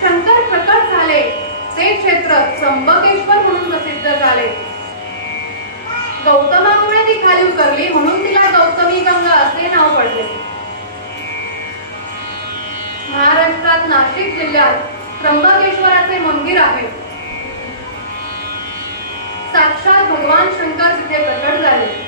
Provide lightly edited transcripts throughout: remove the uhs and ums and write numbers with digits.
शंकर प्रकट झाले, ते क्षेत्र त्र्यंबकेश्वर म्हणून प्रसिद्ध झाले. गौतमामुळे ती खाली उतरली म्हणून तिला गौतमी गंगा असे नाव पडले. महाराष्ट्रात नाशिक जिल्ह्यात त्र्यंबकेश्वराचे मंदिर आहे. साक्षात भगवान शंकर तिथे प्रकट झाले.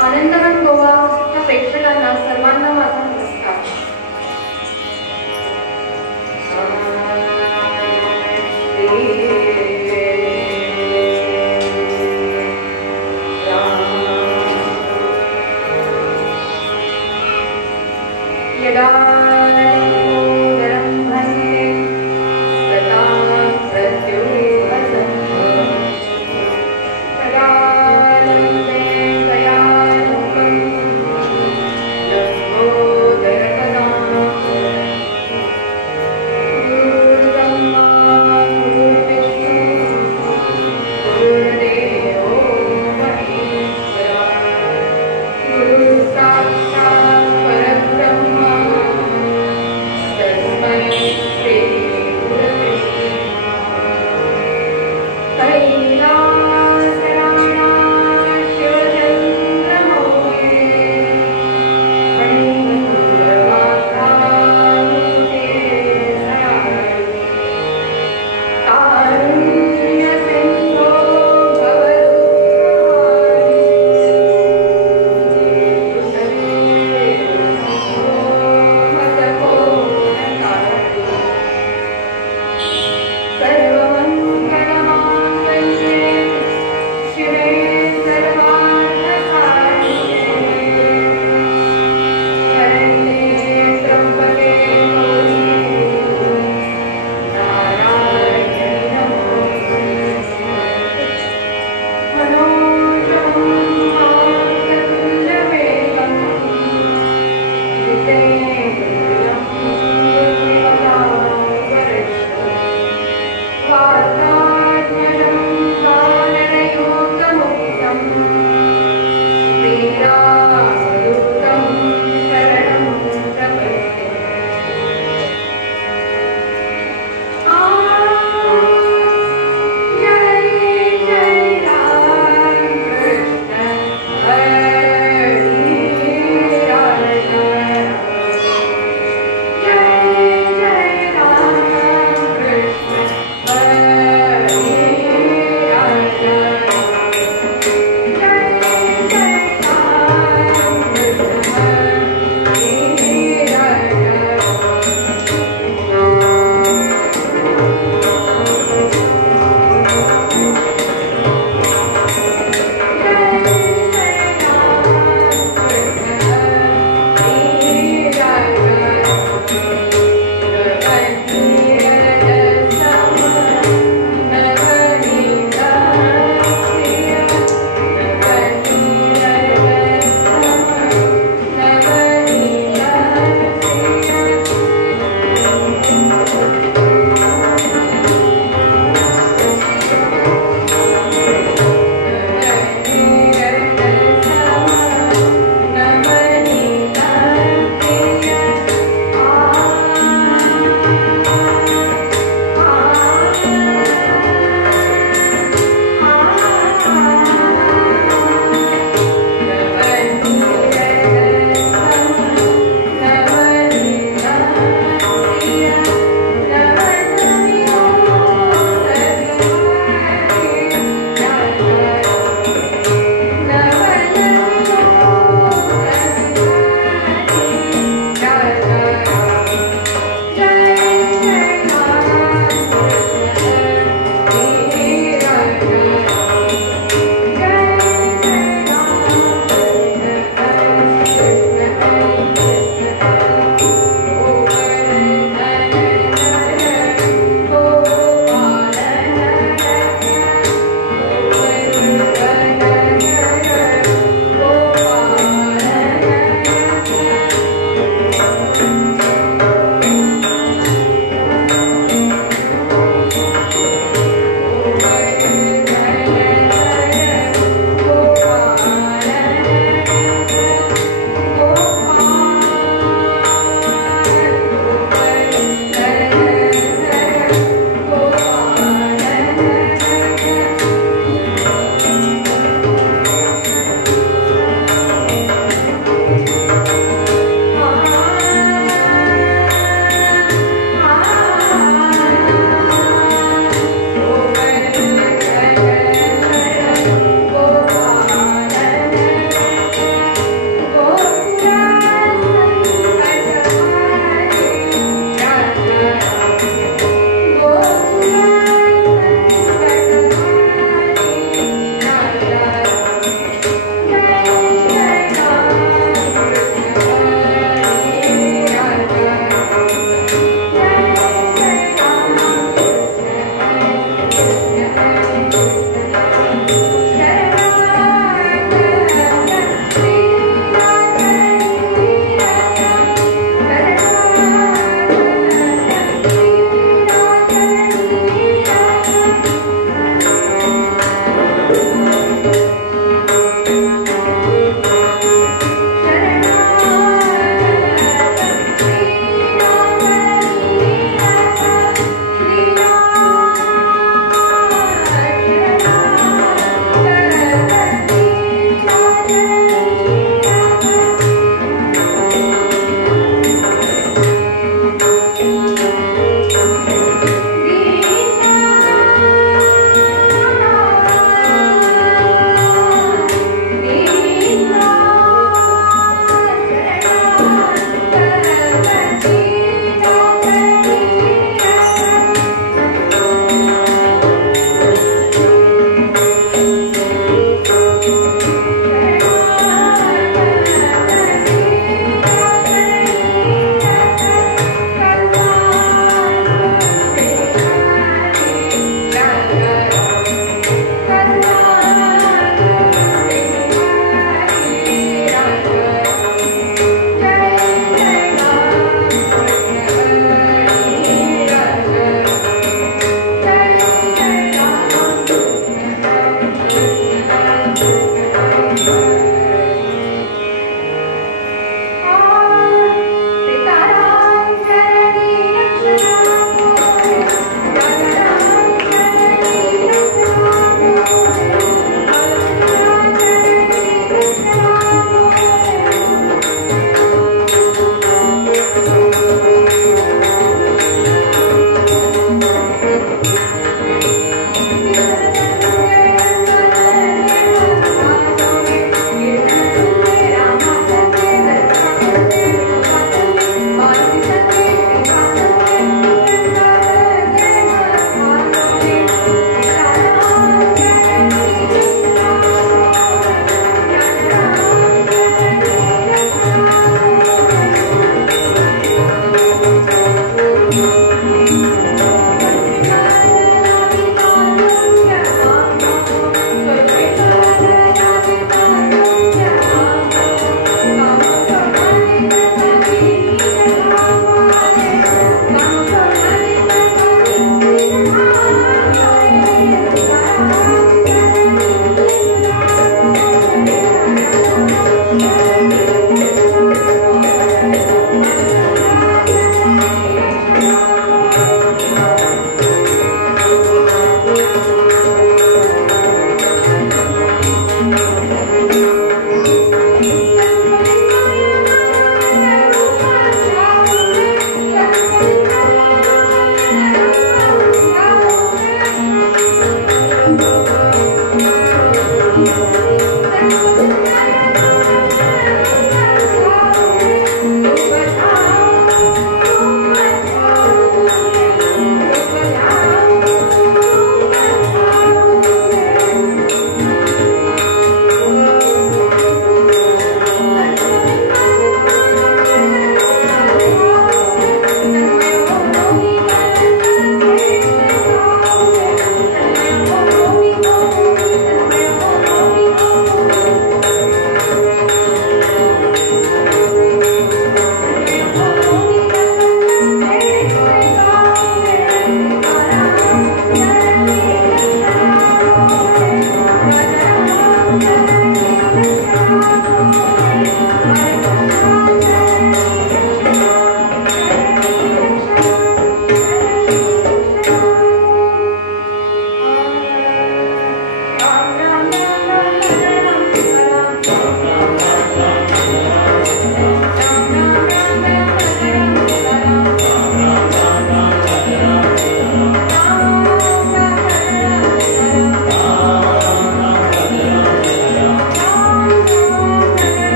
आनंदवन गोवा या प्रेक्षकांना सर्वांना माझा नमस्कार.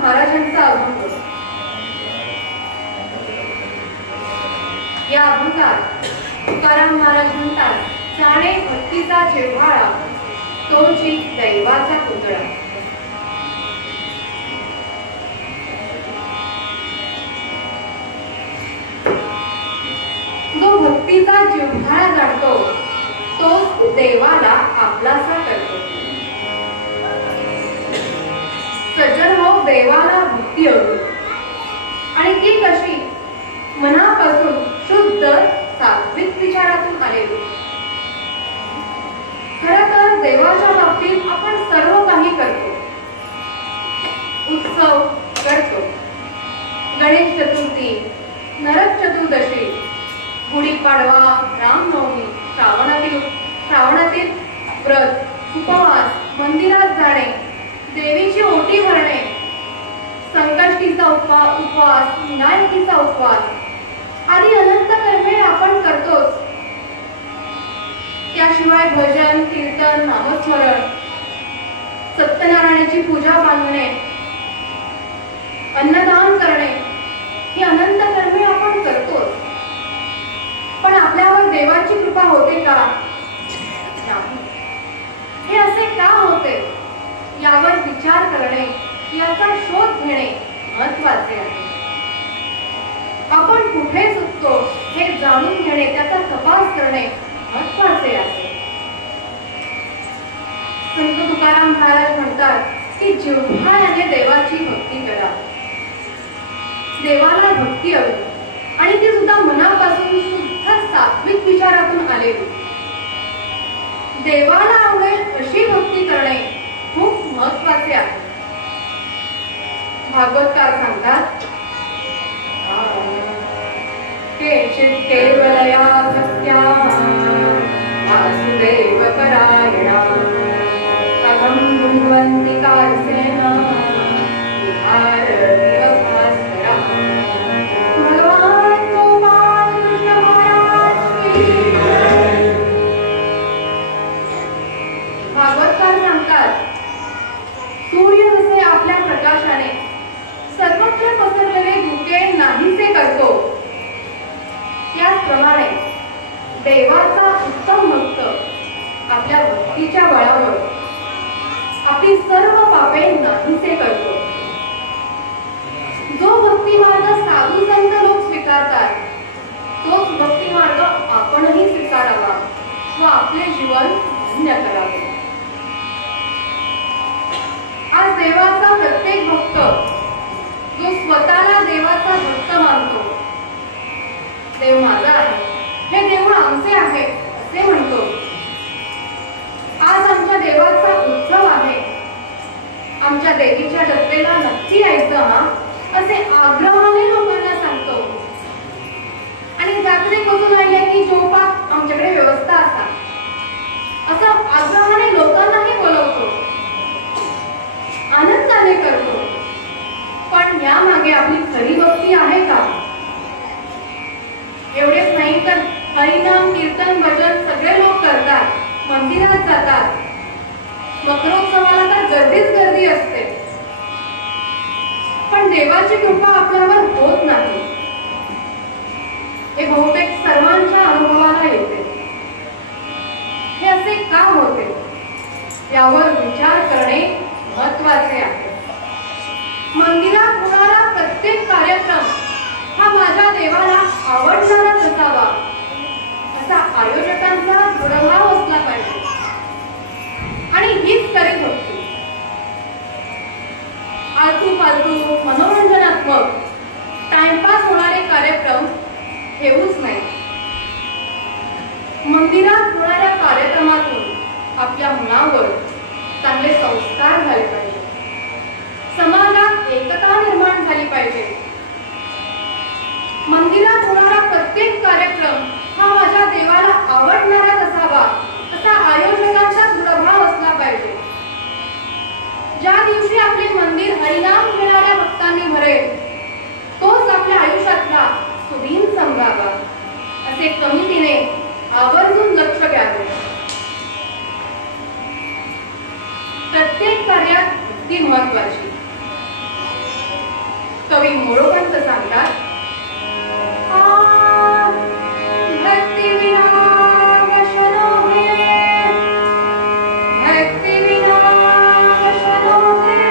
महाराजांचा अभंग. या अभंगात तुकाराम महाराज म्हणतात, जाणे भक्तीचा जिव्हाळा तोची दैवाचा पुतळा. जो भक्तीचा जिव्हाळा जाणतो तोच देवाला आपलासा करतो. सज्जन हो, देवाला भक्ती हवी आणि ती कशी? मनापासून शुद्ध सात्विक विचारातून आलेली. खरं तर देवाच्या बाबतीत आपण सर्व काही करतो. उत्सव करतो. गणेश चतुर्थी, नरक चतुर्दशी, गुढीपाडवा, रामनवमी, श्रावणातील व्रत, उपवास, मंदिरात जाणे, देवीची ओटी भरणे, संकष्टीचा उपवास, विनायकीचा उपवास आदी अनंत कर्मे आपण करतोच. त्याशिवाय भजन, कीर्तन, नामस्मरण, सत्यनारायणाची पूजा बांधणे, अन्नदान करणे ही अनंत कर्मे आपण करतोच. पण आपल्यावर देवाची कृपा होते का? हे असे का होते यावर विचार करणे, याचा शोध घेणे महत्त्वाचे आहे. आपण कुठे चुकतो हे जाणून घेणे, त्याचा तपास करणे महत्त्वाचे आहे. संत तुकाराम महाराज म्हणतात की जिव्हाळ्याने देवाची भक्ती करा. देवाला भक्ती हवी आणि ती सुद्धा मनापासून शुद्ध सात्विक विचारातून आलेली. देवाला आवडेल अशी भक्ती करणे खूप महत्त्वाचे आहे. भागवतकार सांगतात, केचित् केवलया भक्त्या वासुदेव परायणा अहं भुवन्ति कार्सेन विहारति भास्करः. भगवान गोपाल कृष्ण महाराज की जय. भागवतकार सांगतात करतो त्याचप्रमाणे देवाचा उत्तम भक्त आपल्या भक्तीच्या बळावर आपली सर्व पापे नाहीसे करतो. जो भक्ती मार्ग साधू संत लोक स्वीकारतात तोच भक्ती मार्ग आपणही स्वीकारावा व आपले जीवन धन्य करावे. आज देवाचा प्रत्येक भक्त जो स्वतःला देवाचा भक्त मानतो, देव माझा आहे, हे देऊळ आमचे आहे असे म्हणतो. आज आमच्या देवाचा उत्सव आहे, आमच्या देवीच्या जत्रेला नक्की यायचं हा असे आग्रहाने लोकांना सांगतो. आणि जत्रे बघून आले की चोपात आमच्याकडे व्यवस्था असा असं आग्रहाने लोकांनाही बोलवतो, आनंदाने करतो. पण यामागे आपली खरी भक्ती आहे का? एवढेच नाही तर हरिनाम कीर्तन भजन सगळे लोक करतात, मंदिरात जातात, मकरोत्सवाला तर गर्दीच गर्दी असते. पण देवाची कृपा आपल्यावर होत नाही हे बहुतेक सर्वांच्या अनुभवाला येते. हे असे का होते यावर विचार करणे महत्वाचे आहे. मंदिरात होणारा प्रत्येक कार्यक्रम हा माझ्या देवाला आवडणाराच असावा असा आयोजकांचा दृढभाव असला पाहिजे. आणि हीच खरी भक्ती. आलतू फालतू मनोरंजनात्मक टाइमपास होणारे कार्यक्रम ठेवूच नाही. मंदिरात होणाऱ्या कार्यक्रमातून आपल्या मनावर चांगले संस्कार झाले पाहिजे, समाजात एकता निर्माण झाली पाहिजे. मंदिरात होणारा प्रत्येक कार्यक्रम हा माझ्या देवाला आवडणाराच असावा असा आयोजकांचा दृढभाव असला पाहिजे. ज्या दिवशी आपले मंदिर हरिनाम घेणाऱ्या भक्तांनी भरेल तोच आपल्या आयुष्यातला सुदीन समजावा असे कमिटीने आवर्जून लक्ष द्यावे. प्रत्येक कार्यात भक्ती महत्वाची. कवी मोरोपंत सांगतात, भक्ती विना वशनो हे, भक्ती विना वशनो हे,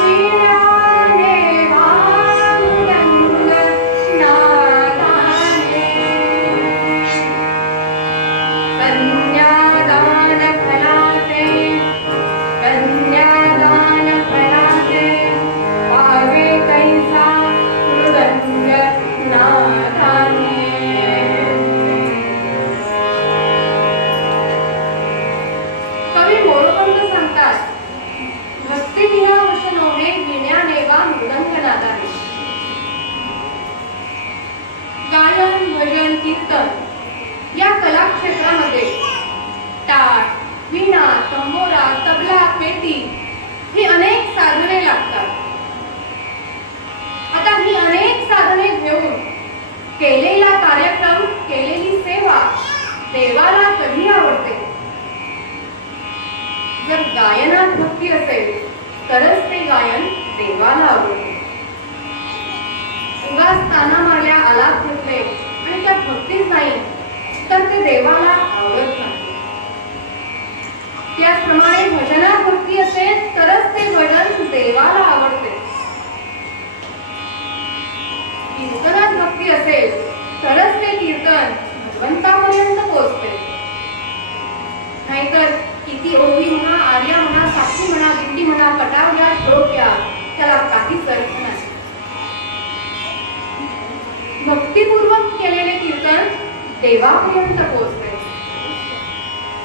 वीणाने वांगंग नादाने, कन्यादान फलाते, कन्यादान फलाते, पावे कैसा मृदंग नादाने. कवी मोरोपंत सांगतात, भक्ती विना वशनो हे, वीण्याने वा मृदंग नादाने. गायन भजन कीर्तन या कला क्षेत्रामध्ये टाळ, वीणा, तंबोरा, तबला, पेटी ही अनेक साधने लागतात. आता ही अनेक साधने घेऊन केलेला कार्यक्रम, केलेली सेवा देवाला कधी आवडते? जर गायनात भक्ती असेल तरच ते गायन देवाला आवडते. उगाच ताना मारल्या, आलाप घेतले आणि त्यात भक्तीच नाही तर ते देवाला आवडत नाही. त्याचप्रमाणे भजनात भक्ती असेल तरच ते भजन देवाला आवडते. कीर्तनात भक्ती असेल तरच ते कीर्तन भगवंतापर्यंत पोहोचते. नाहीतर किती ओवी म्हणा, आर्या म्हणा, साक्षी म्हणा, दिंडी म्हणा, कटाव घ्या, श्लोक घ्या, त्याला काहीच अर्थ नाही. भक्तिपूर्वक केलेले कीर्तन देवापर्यंत पोहोचते.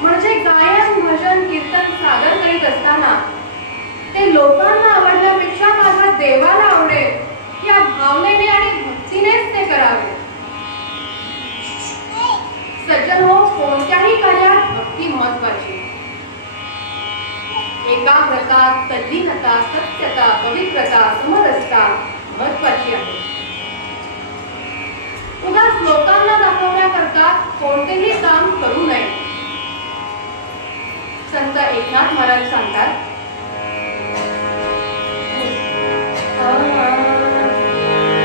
म्हणजे गायन भजन कीर्तन सादर करीत असताना ते लोकांना आवडण्यापेक्षा माझ्या देवाला आवडेल या भावनेने आणि भक्तीनेच ते करावे. सज्जन हो, कोणत्याही कार्यात भक्ती महत्वाची. एकाग्रता, तल्लीनता, सत्यता, पवित्रता, समरसता महत्वाची आहे. उगाच लोकांना दाखवण्याकरता कोणतेही काम करू नये. संत एकनाथ महाराज सांगतात, 啊。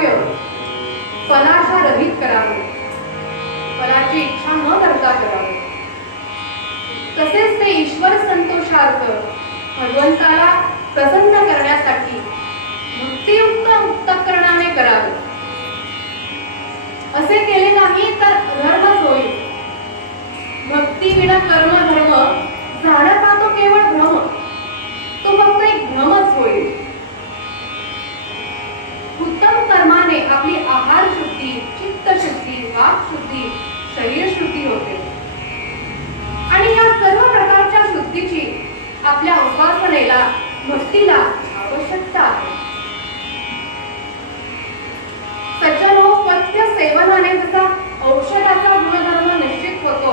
कार्य फलाशा रहित करावे, फलाची इच्छा न करता करावे. तसेच ते ईश्वर संतोषार्थ भगवंताला प्रसन्न करण्यासाठी भक्तियुक्त अंतःकरणाने करावे. असे केले नाही तर अधर्मच होईल. भक्ती विना कर्म धर्म झाडा पाहतो केवळ भ्रम, तो फक्त एक भ्रमच होईल. उत्तम कर्माने आपली आहार शुद्धी, चित्त शुद्धी, वाक शुद्धी, शरीर शुद्धी होते. आणि या सर्व प्रकारच्या शुद्धीची आपल्या उपासनेला, भक्तीला आवश्यकता आहे. सज्जनो, पथ्य सेवनाने जसा औषधाचा गुणधर्म निश्चित होतो.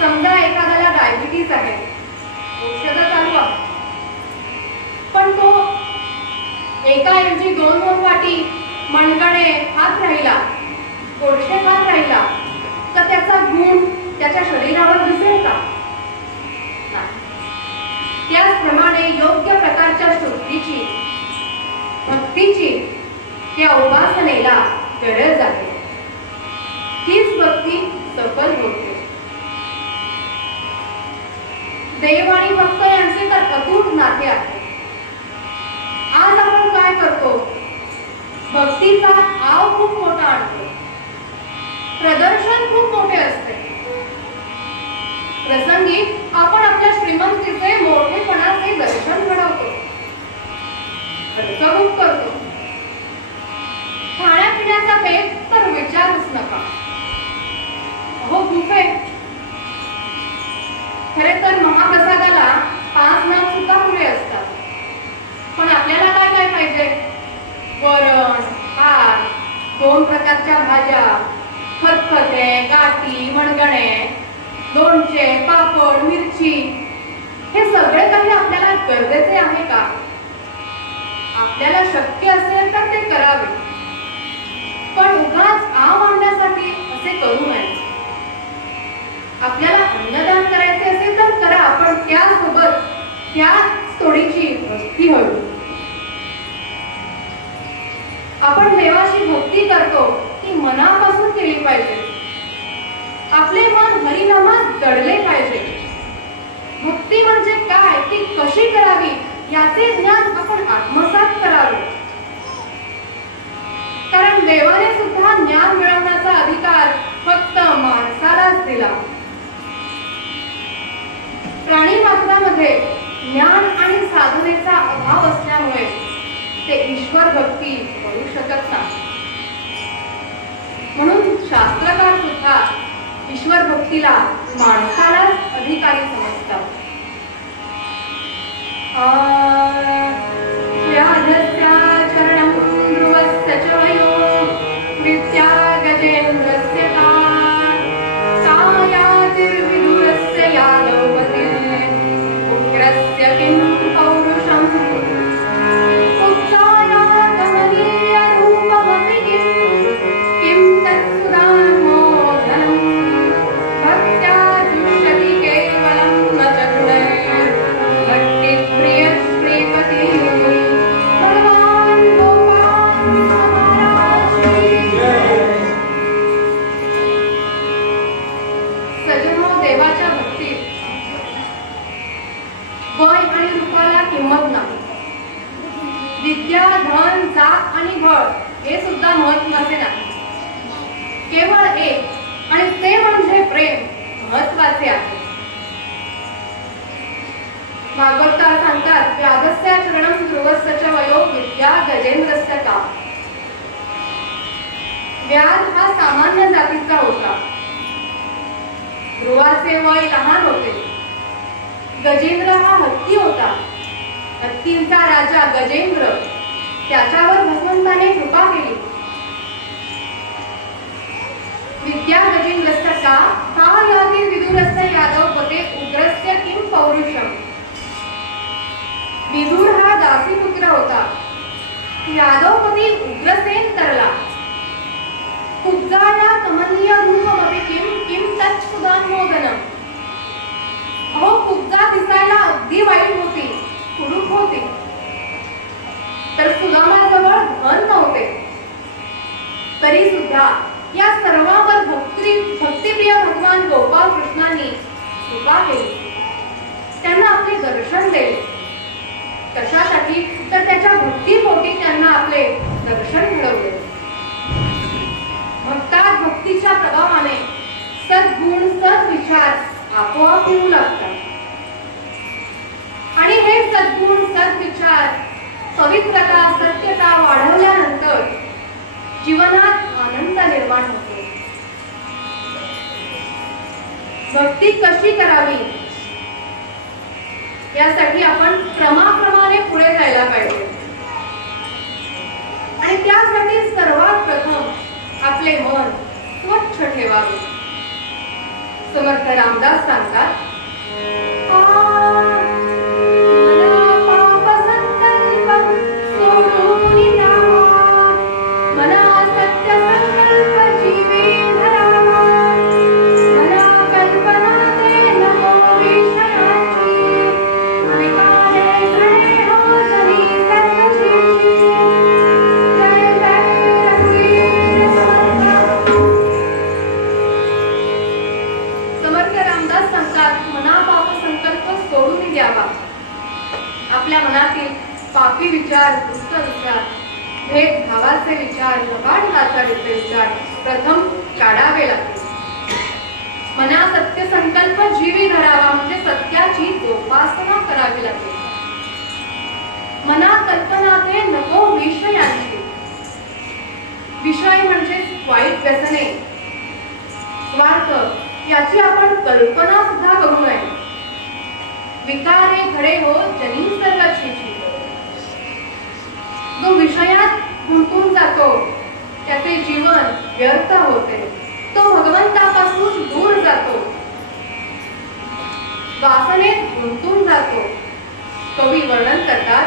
समजा एखाद्याला डायबिटीज आहे, औषध चालू आहे, पण तो एकाऐवजी 2 वाटी मणगणे खात राहिला, गोडशे खात राहिला, तर त्याचा गुण त्याच्या शरीरावर दिसेल का? त्याचप्रमाणे योग्य प्रकारच्या शुद्धीची, भक्तीची त्या उपासनेला गरज आहे. हीच भक्ती सफल होते. देव आणि भक्त यांचे तर अतूट नाते आहे. आज आपण काय करतो? भक्तीचा आव खूप मोठा आणतो, प्रदर्शन खूप मोठे असते. प्रसंगी आपण आपल्या श्रीमंतीचे मोठेपणाचे दर्शन घडवतो, खर्च खूप करतो. खाण्यापिण्याचा बेत तर विचारूच नका. हो, बुफे. खरे तर महाप्रसादाला 5 नाम सुद्धा पुरे असतात. पण आपल्याला काय काय पाहिजे? वरण, भात, 2 प्रकारच्या भाज्या, खतखते, गाठी, मणगणे, लोणचे, पापड, मिरची. हे सगळे काही आपल्याला गरजेचे आहे का? आपल्याला शक्य असेल तर ते करावे, पण उगाच आव आणण्यासाठी असे करू नये. आपल्याला अन्नदान करायचे असेल तर करा, पण त्यासोबत त्या थोडीची भक्ती हवी. आपण देवाची भक्ती करतो ती मनापासून केली पाहिजे. आपले मन हरिनामात दडले पाहिजे. भक्ती म्हणजे काय, ती कशी करावी याचे ज्ञान आपण आत्मसात करावे. कारण देवाने सुद्धा ज्ञान मिळवण्याचा अधिकार फक्त माणसालाच दिला. प्राणी मात्रामध्ये ज्ञान आणि साधनेचा अभाव असल्यामुळे ते ईश्वर भक्ती करू शकत नाही. म्हणून शास्त्रकार सुद्धा ईश्वर भक्तीला माणसालाच अधिकारी समजतात. चरणं ध्रुवस्य च वयो विद्या गजेन्द्रस्य कायातिर्विदुरस्य यादवपते उग्रस्य किं पौरुषम् उत्साया कमनीय रूपमपि किं तत्सुधामोदनम् भक्त्या दुष्यति केवलं न च गुणैः भक्तिप्रियः श्रीपतिः भगवान् गोपाल महाराज की जय. सज्जनो, देवाच्या भक्तीत वय आणि रूपाला किंमत नाही. विद्या, धन, जात आणि बळ हे सुद्धा महत्त्वाचे नाही. केवळ एक, आणि ते म्हणजे प्रेम महत्त्वाचे आहे. भागवतार सांगतात, व्याधस्य चरणं ध्रुवस्य च वयो विद्या गजेन्द्रस्य का. व्याध हा सामान्य जातीचा होता. ध्रुवाचे वय लहान होते. गजेंद्र हा हत्ती होता. हत्तींचा राजा गजेंद्र, त्याच्यावर भगवंताने कृपा केली. विद्या गजेंद्रस्य का याती विदुरस्य यादवपते उग्रस्य किं पौरुषम. विदुर हा दासीपुत्र होता. यादवपती उग्रसेन तरला. कुब्जाया कमनीय रूपमपि किं तत्सुधामोदनम्. अहो, कुब्जा दिसायला अगदी वाईट होती, कुरूप होती, तर सुदामाजवळ धन तरी सुद्धा या सर्वांवर भक्तिप्रिय भगवान गोपाळ कृष्णांनी कृपा केली, त्यांना आपले दर्शन दिले. कशासाठी तर त्याच्या भक्तीपोटी त्यांना आपले दर्शन घडवले. भक्तात भक्तीच्या प्रभावाने सद्गुण सद्विचार आपोआप येऊ लागतात आणि हे सद्गुण सद्विचार पवित्रता सत्यता वाढवल्यानंतर जीवनात आनंद निर्माण होतो. भक्ती कशी करावी यासाठी आपण क्रमाक्रमाने पुढे जायला पाहिजे आणि त्यासाठी सर्वात प्रथम आपले मन स्वच्छ ठेवावे. समर्थ रामदास सांगतात, आपल्या मनातील पापी विचार, दुष्ट विचार, भेदभावाचे विचार, लबाड नाचारीचे विचार प्रथम काढावे लागतील. मना सत्य संकल्प जीवी धरावा म्हणजे सत्याची जोपासना करावी लागेल. मना कल्पनाते नको विषयांची, विषय म्हणजे वाईट व्यसने, स्वार्थ याची आपण कल्पना सुद्धा करू नये. विकारे घडे हो जनी सर्वची, जो विषयात गुंतून जातो त्याचे जीवन व्यर्थ होते, तो भगवंतापासून दूर जातो, वासनेत गुंतून जातो. कवी वर्णन करतात,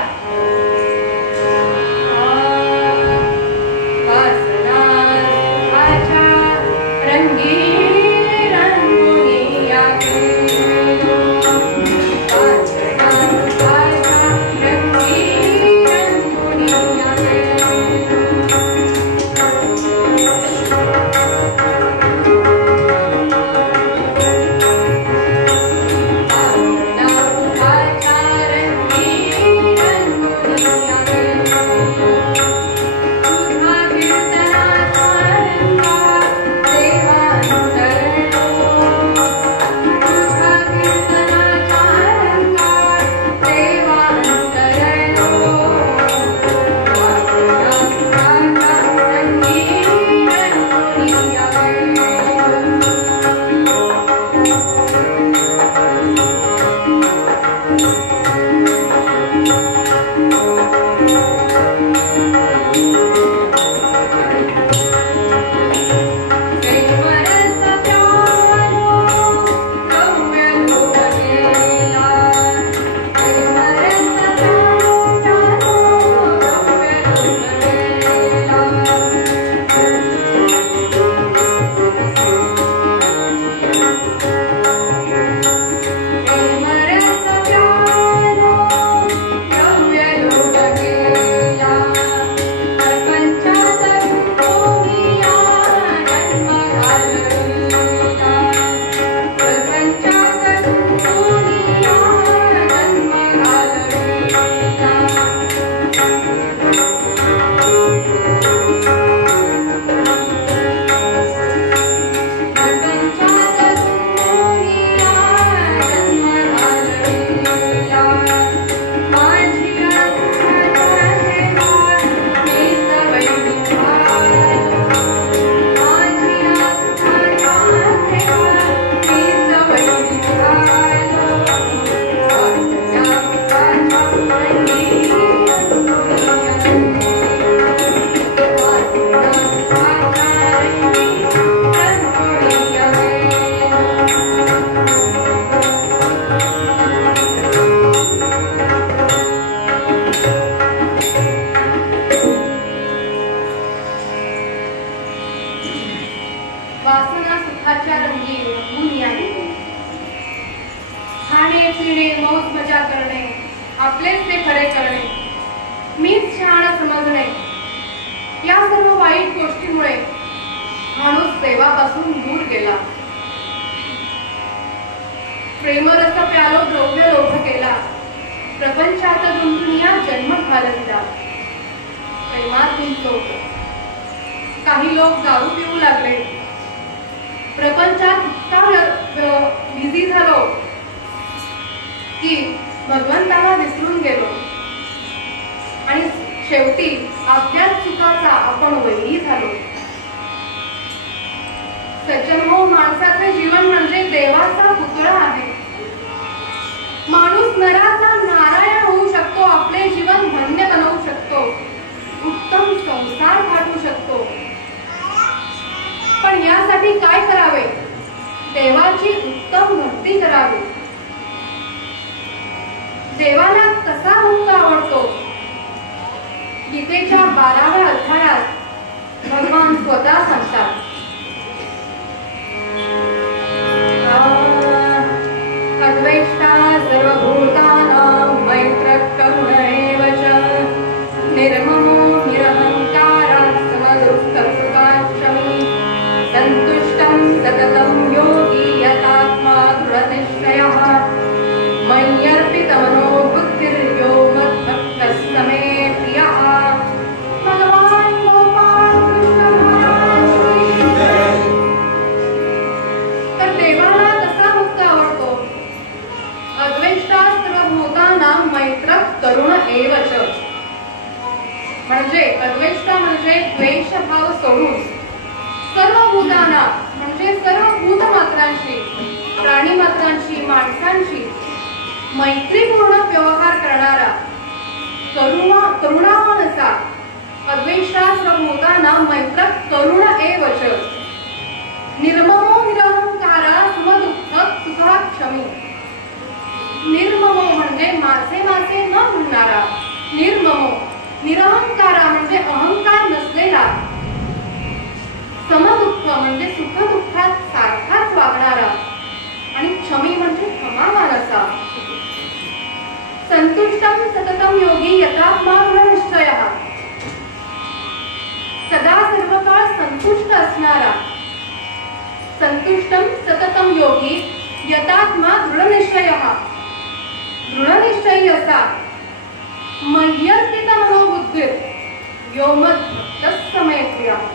या सर्व वाईट गोष्टीमुळे माणूस देवापासून दूर गेला. प्रेमरस प्यालो द्रव्य लोभ केला, प्रपंचात गुंतुनिया जन्म घालविला. प्रेमात गुंतलो. काही लोक दारू पिऊ लागले, प्रपंचात इतका बिझी झालो की भगवंताला विसरून गेलो आणि शेवटी अज्ञात सुखाचा आपण वैरी झालो. सज्जन हो, माणसाचे जीवन म्हणजे देवाचा पुतळा आहे. माणूस नराचा नारायण होऊ शकतो, आपले जीवन धन्य बनवू शकतो, उत्तम संसार गाठू शकतो. पण यासाठी काय करावे? देवाची उत्तम भक्ती करावी. देवाला कसा भक्त आवडतो? गीतेच्या 12व्या अध्यायात भगवान स्वतः सांगतात, अद्वेष्टा सर्वभूतानां मैत्रः करुण एव च, निर्ममो निरहंकारः समदुःखसुखाक्षमी, सन्तुष्टं सततं योगी यतात्मा दृढनिश्चयः, मय्यर्पितमनो बुद्धिर्यो मद्भक्तः स मे प्रियः. भगवान गोपाल कृष्ण महाराज की जय. तर देवाला कसा भक्त आवडतो? अद्वेष्टा सर्वभूतानां मैत्रः करुण एव च. म्हणजे अद्वेष्टा म्हणजे द्वेष भाव सोडून सर्व भूतांना म्हणजे सर्व भूतमात्रांशी, प्राणीमात्रांशी, माणसांशी मैत्रीपूर्ण व्यवहार करणारा, करुणावान असा. अद्वेष्टा सर्वभूतानां मैत्रः करुण एव च, निर्ममो निरहंकारः समदुःखः सुखाक्षमी. निर्ममो म्हणजे मासे मासे न म्हणणारा, निर्ममो. निरहंकारा म्हणजे अहंकार नसलेला, समदुःख म्हणजे सुख दुःखात सारखाच वागणारा, आणि क्षमी म्हणजे क्षमावान असा. संतुष्टं सततं योगी यतात्मा दृढनिश्चयः. सदा सर्वकाळ संतुष्ट असणारा. संतुष्टं सततं योगी यतात्मा दृढनिश्चयः. दृढनिश्चयी असा. मय्यर्पित मनोबुद्धिर यो मद्भक्तः स मे प्रियः.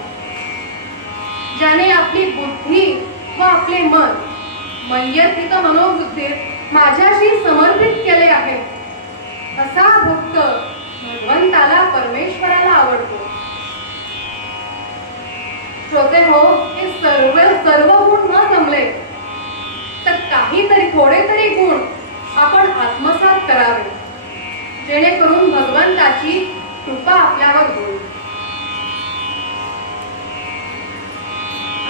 ज्याने आपली बुद्धी व आपले मन, मय्यर्पित मनोबुद्धी, माझ्याशी समर्पित केले आहे, असा भक्त भगवंताला, परमेश्वराला आवडतो. श्रोते हो, हे सर्व गुण न जमले तर काहीतरी थोडे तरी गुण आपण आत्मसात करावे, जेणेकरून भगवंताची कृपा आपल्यावर होईल.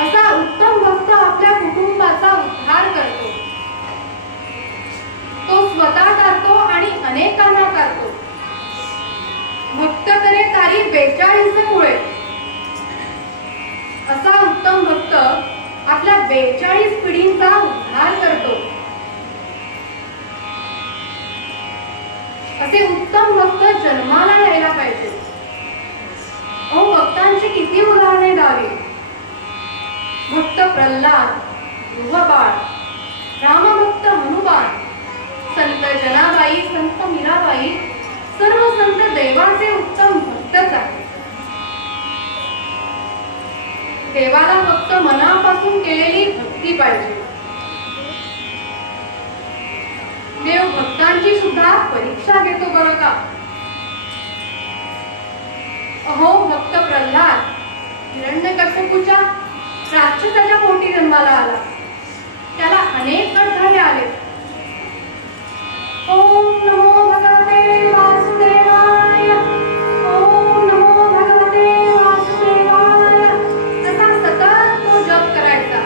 असा उत्तम भक्त आपल्या कुटुंबाचा उद्धार करतो. तो स्वतः करतो आणि अनेकांना करतो. भक्त करे कारी 42 मुळे. असा उत्तम भक्त आपल्या 42 पिढींचा उद्धार करतो. असे उत्तम भक्त जन्माला यायला पाहिजे. अहो, भक्तांची किती उदाहरणे द्यावी. भक्त प्रल्हाद, ध्रुवबाळ, रामभक्त हनुमान, संत जनाबाई, संत मीराबाई, सर्व संत देवाचे उत्तम भक्तच आहेत. देवाला फक्त मनापासून केलेली भक्ती पाहिजे. देव भक्तांची सुद्धा परीक्षा घेतो बरं का. अहो, भक्त प्रल्हाद हिरण्यकश्यपूच्या राक्षसाच्या पोटी जन्माला आला. त्याला अनेक अडथळे आले. ओम नमो भगवते वासुदेवाय, ओम नमो भगवते वासुदेवाय, असा सतत तो जप करायचा.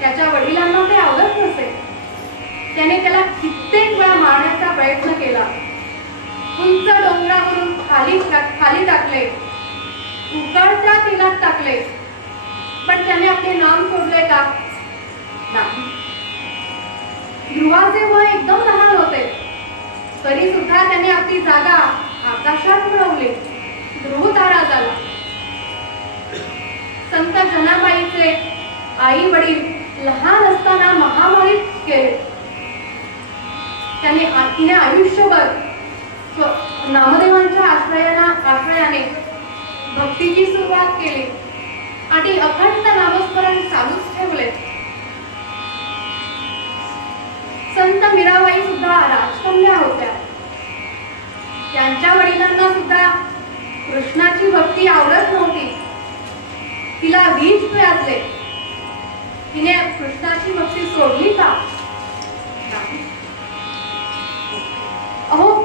त्याच्या वडिलांना ते आवडत नसे. त्याने त्याला कित्येक वेळा मारण्याचा प्रयत्न केला. उंच डोंगरावरून खाली टाकले, उकळत्या तेलात टाकले, पण त्याने आपले नाम सोडले का? नाही. ध्रुवाचे वय एकदम लहान होते, तरी सुद्धा त्याने आपली जागा आकाशात मिळवली. ध्रुव तारा झाला. आई वडील लहान असताना महामारीत गेले. तिने आयुष्यभर नामदेवांच्या आश्रयाने भक्तीची सुरुवात केली आणि अखंड नामस्मरण चालूच ठेवले. संत मीराबाई सुद्धा राजकन्या होत्या. त्यांच्या वडिलांना सुद्धा कृष्णाची भक्ती आवडत नव्हती. तिला विष प्यायले. तिने कृष्णाची भक्ती सोडली का? अहो,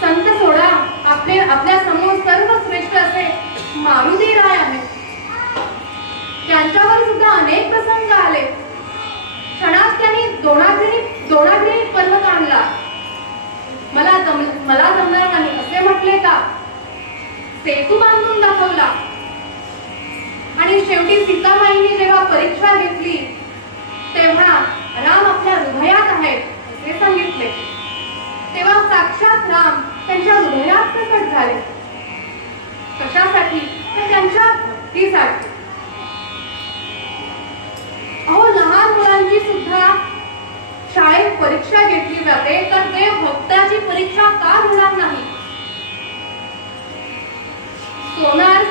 संत सोडा, आपल्या समोर सर्व श्रेष्ठ असे मारुती राय आहेत. त्यांच्यावर सुद्धा अनेक प्रसंग आले. क्षणात त्यांनी दोनाग्नी पर्वत आणला. मला जमणार नाही असे म्हटले का? सेतू बांधून दाखवला. आणि शेवटी सीतामाईने जेव्हा परीक्षा घेतली तेव्हा राम आपल्या हृदयात आहेत असे सांगितले. तेव्हा साक्षात राम त्यांच्या हृदयात प्रकट झाले. कशासाठी? तर त्यांच्या भक्तीसाठी. अहो, लहान मुलांची सुद्धा शाळेत परीक्षा घेतली जाते, तर देव भक्ताची परीक्षा का घेणार नाही?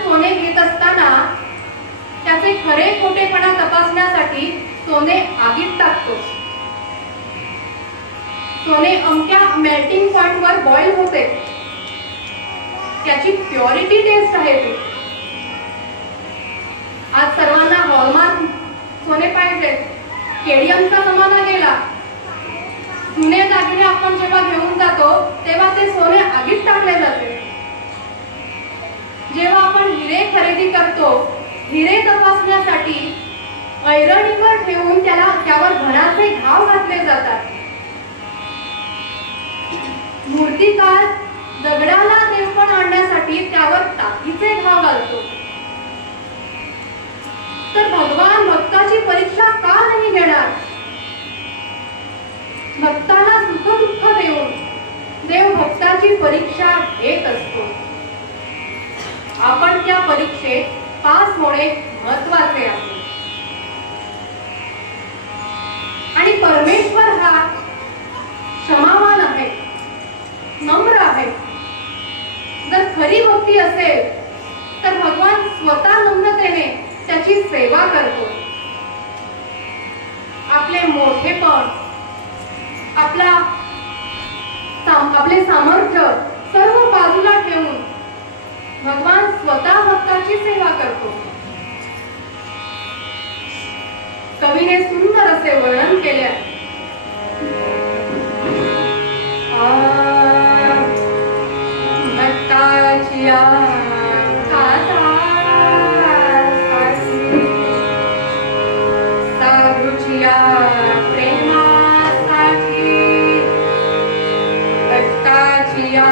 सोने घेत असताना त्याचे खरे खोटेपणा तपासण्यासाठी सोने आगीत टाकतो. सोने अमक्या मेल्टिंग पॉइंट वर बॉईल होते. त्याची प्युरिटी टेस्ट आहे ती. आज सर्वांना हॉलमार्क सोने पाहिजे. केडियमचा जमाना गेला. जुने दागिने आपण जेव्हा घेऊन जातो तेव्हा ते सोने आगीत टाकले जाते. जेव्हा आपण हिरे खरेदी करतो, हिरे तपासण्यासाठी ऐरणीवर ठेवून त्यावर घणाचे घाव घातले जातात. मूर्तिकार दगडाला देवपण आणण्यासाठी त्यावर टाकीचे घाव घालतो. तर भगवान भक्ताची परीक्षा का नाही घेणार? भक्ताला सुख दुःख देऊन देव भक्ताची परीक्षा घेत असतो. आपण त्या परीक्षेत पास होणे महत्वाचे आहे. आणि परमेश्वर हा क्षमावान आहे, नम्र आहे. जर खरी भक्ती असेल तर भगवान स्वतः नम्रतेने त्याची सेवा करतो. आपले मोठेपण, आपले सामर्थ्य सर्व बाजूला ठेवून भगवान स्वतः भक्ताची सेवा करतो. कवीने सुंदर असे वर्णन केले आहे. भक्ताची साधूचिया प्रेमासाठी, भक्ताचिया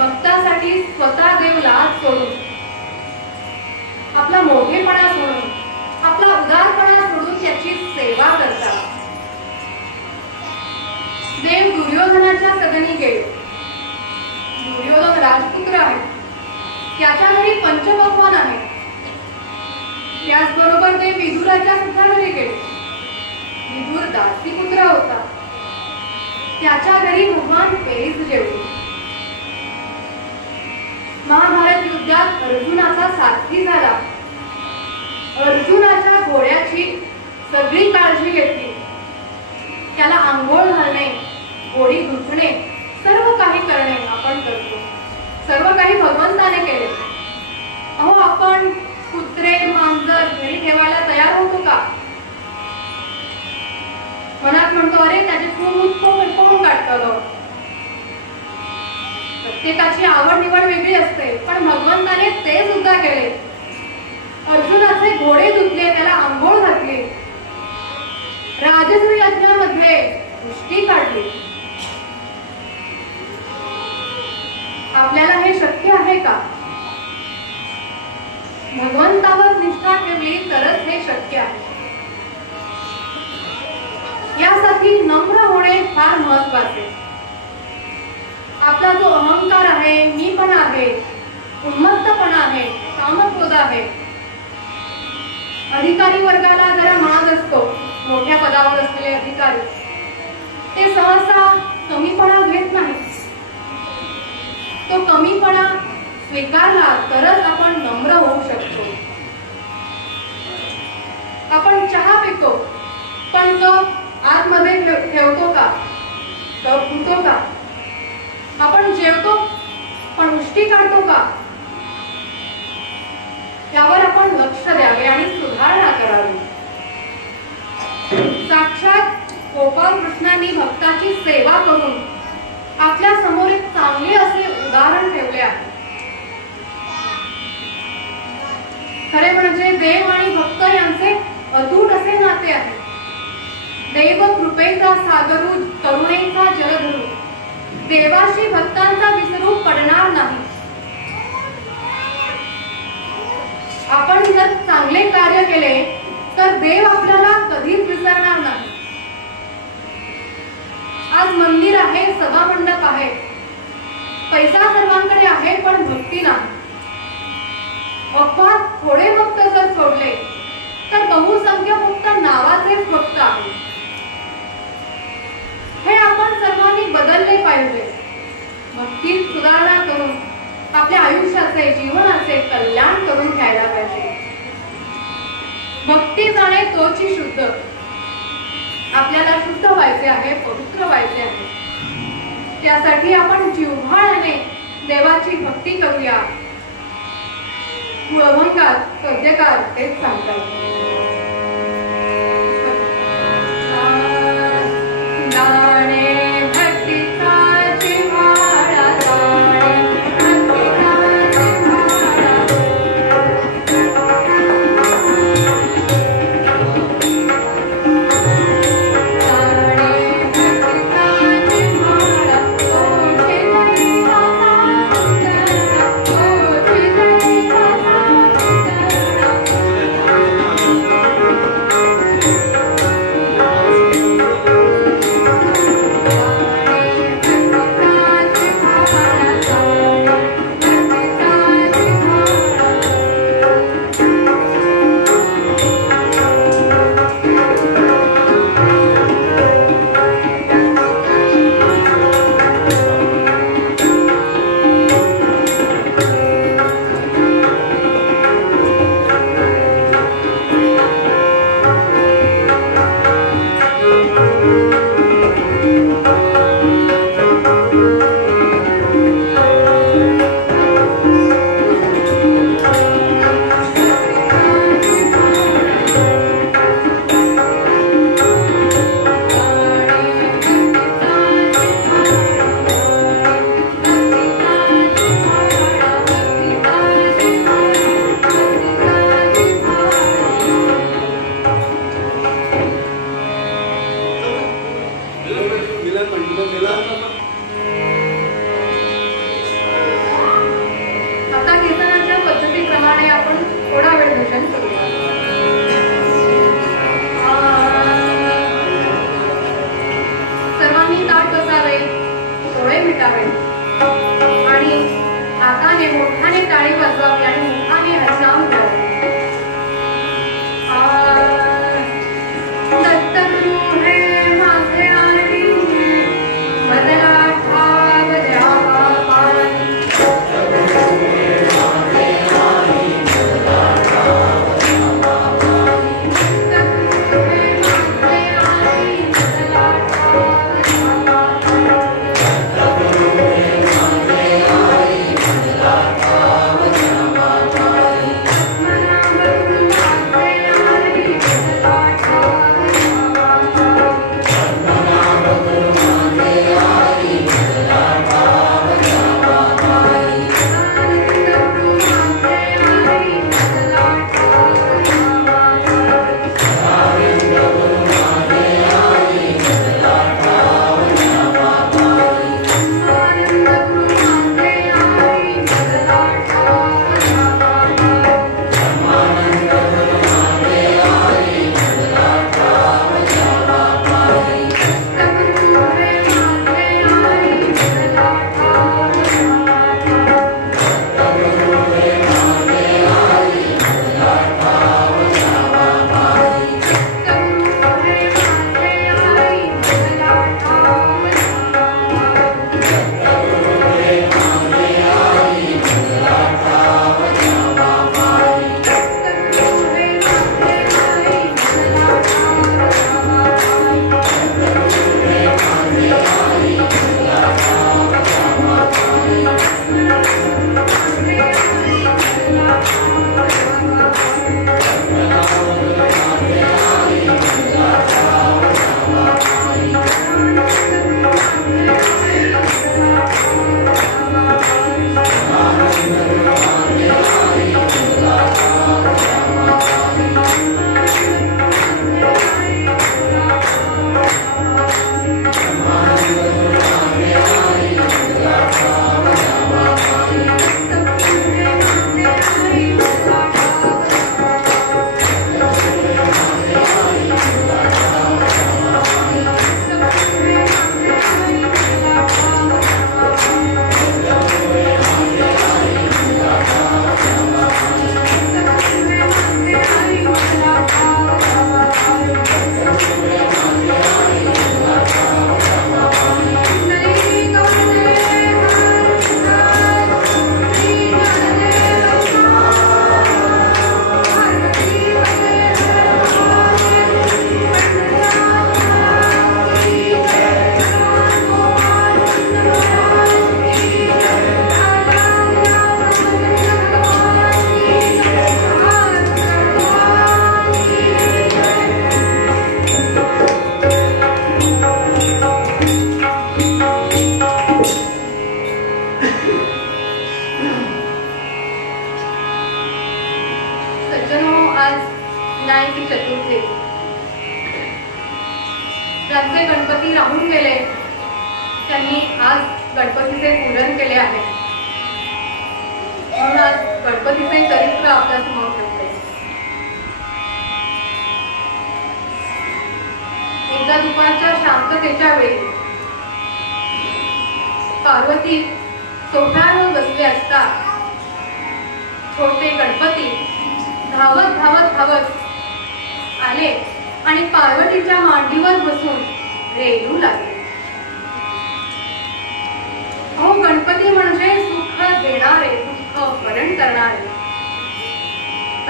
भक्तासाठी स्वतः देव लाज सोडून, आपला मोठेपणा सोडून, आपला उदारपणा सोडून त्याची सेवा करतात. देव दुर्योधनाच्या सदनी गेले. दुर्योधन राजपुत्र आहे, त्याच्या घरी पंचपक्वान आहे. त्याचबरोबर ते विदुराच्या सुद्धा घरी गेले. विदुर दासीपुत्र होता, त्याच्या घरी भगवान पेज जेवले. महाभारत युद्धात अर्जुनाचा सारथी झाला. अर्जुनाच्या घोड्याची सगळी काळजी घेतली. त्याला आंघोळ घालणे, घोडी धुतणे, सर्व काही करणे आपण करतो. सर्व काही भगवंताने केले. अहो, आपण कुत्रे मांजर घरी ठेवायला तयार होतो का? मनात म्हणतो, अरे त्याचे कोण काढतं. प्रत्येकाची आवड निवड वेगळी असते, पण भगवंताने ते सुद्धा केले. अर्जुनाचे घोडे धुतले, त्याला आंघोळ घातली, राजसूय यज्ञामध्ये पुष्टी काढली. आपल्याला हे शक्य आहे का? भगवंतावर निष्ठा ठेवली तरच हे शक्य आहे. यासाठी नम्र होणे फार महत्वाचे. आपला जो अहंकार आहे, मीपणा आहे, उन्मत्तपणा आहे, कामक्रोध आहे, अधिकारी वर्गाला जरा माग असतो. मोठ्या पदावर असलेले अधिकारी ते सहसा कमीपणा घेत नाही. तो कमीपणा स्वीकारला तरच आपण नम्र होऊ शकतो. आपण चहा पितो, पण कप आतमध्ये ठेवतो का? कप धुतो का? आपण जेवतो, पण उष्टी काढतो का? यावर आपण लक्ष द्यावे आणि सुधारणा करावी. साक्षात गोपाल कृष्णांनी भक्ताची सेवा करून आपल्या समोर एक चांगले असे उदाहरण ठेवले आहे. खरे म्हणजे देव आणि भक्त यांचे अतूट असे नाते आहे. देव कृपेचा सागरू, करुणेचा जलधरू, देवाशी भक्तांचा विसरू पडणार नाही. आपण जर चांगले कार्य केले तर देव आपल्याला कधीच विसरणार नाही. आज मंदिर आहे, सभा मंडप आहे, पैसा सर्वांकडे आहे, पण भक्ती नाही. अपवाद थोडे भक्त जर सोडले तर बहुसंख्य फक्त नावाचेच भक्त आहेत. हे आपण सर्वांनी बदलले पाहिजे. भक्तीत सुधारणा करून आपल्या आयुष्याचे, जीवनाचे कल्याण करून घ्यायला पाहिजे. भक्ती जाणे तोची शुद्ध. आपल्याला शुद्ध व्हायचे आहे, पवित्र व्हायचे आहे. त्यासाठी आपण जिव्हाळ्याने देवाची भक्ती करूया. मूळभंगात पद्यकार तेच सांगतात. ज्यांचे गणपती राहून गेले त्यांनी आज गणपतीचे पूजन केले आहे. म्हणून आज गणपतीचे चरित्र आपल्या समोर ठेवले. एकदा दुपारच्या शांततेच्या वेळी पार्वती सोफ्यावर बसली असता छोटे गणपती धावत धावत धावत आले आणि पार्वतीच्या मांडीवर बसून रेलू लागले. अहो, गणपती म्हणजे सुख देणारे, दुःख हरण करणारे.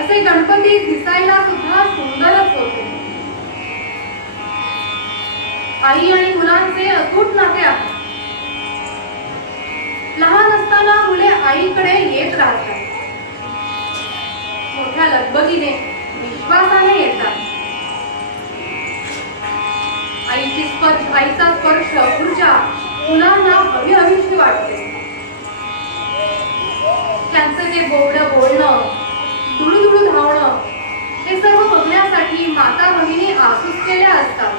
असे गणपती दिसायला सुद्धा सुंदरच होते. आई आणि मुलांचे अतूट नाते आहे. लहान असताना मुले आईकडे येत राहतात. मोठ्या लगबगीने विश्वासाने येतात. आईचा स्पर्श ऊर्जा मुलांना हवी हवीशी वाटते. त्यांचं ते बोबडं बोलणं, दुडू धावणं हे सर्व बघण्यासाठी माता भगिनी आसुसलेल्या असतात.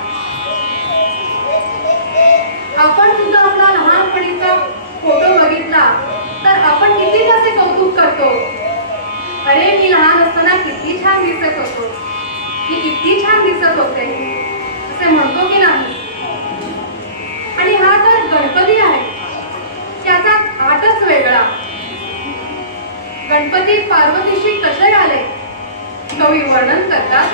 आपण सुद्धा आपला लहानपणीचा फोटो बघितला तर आपण किती त्याचे कौतुक करतो. अरे, मी लहान असताना किती छान दिसत होतो, मी किती छान दिसत होते असे म्हणतो की नाही. आणि हा तर गणपती आहे, त्याचा थाटच वेगळा. गणपती पार्वतीशी कसे आले कवी वर्णन करतात.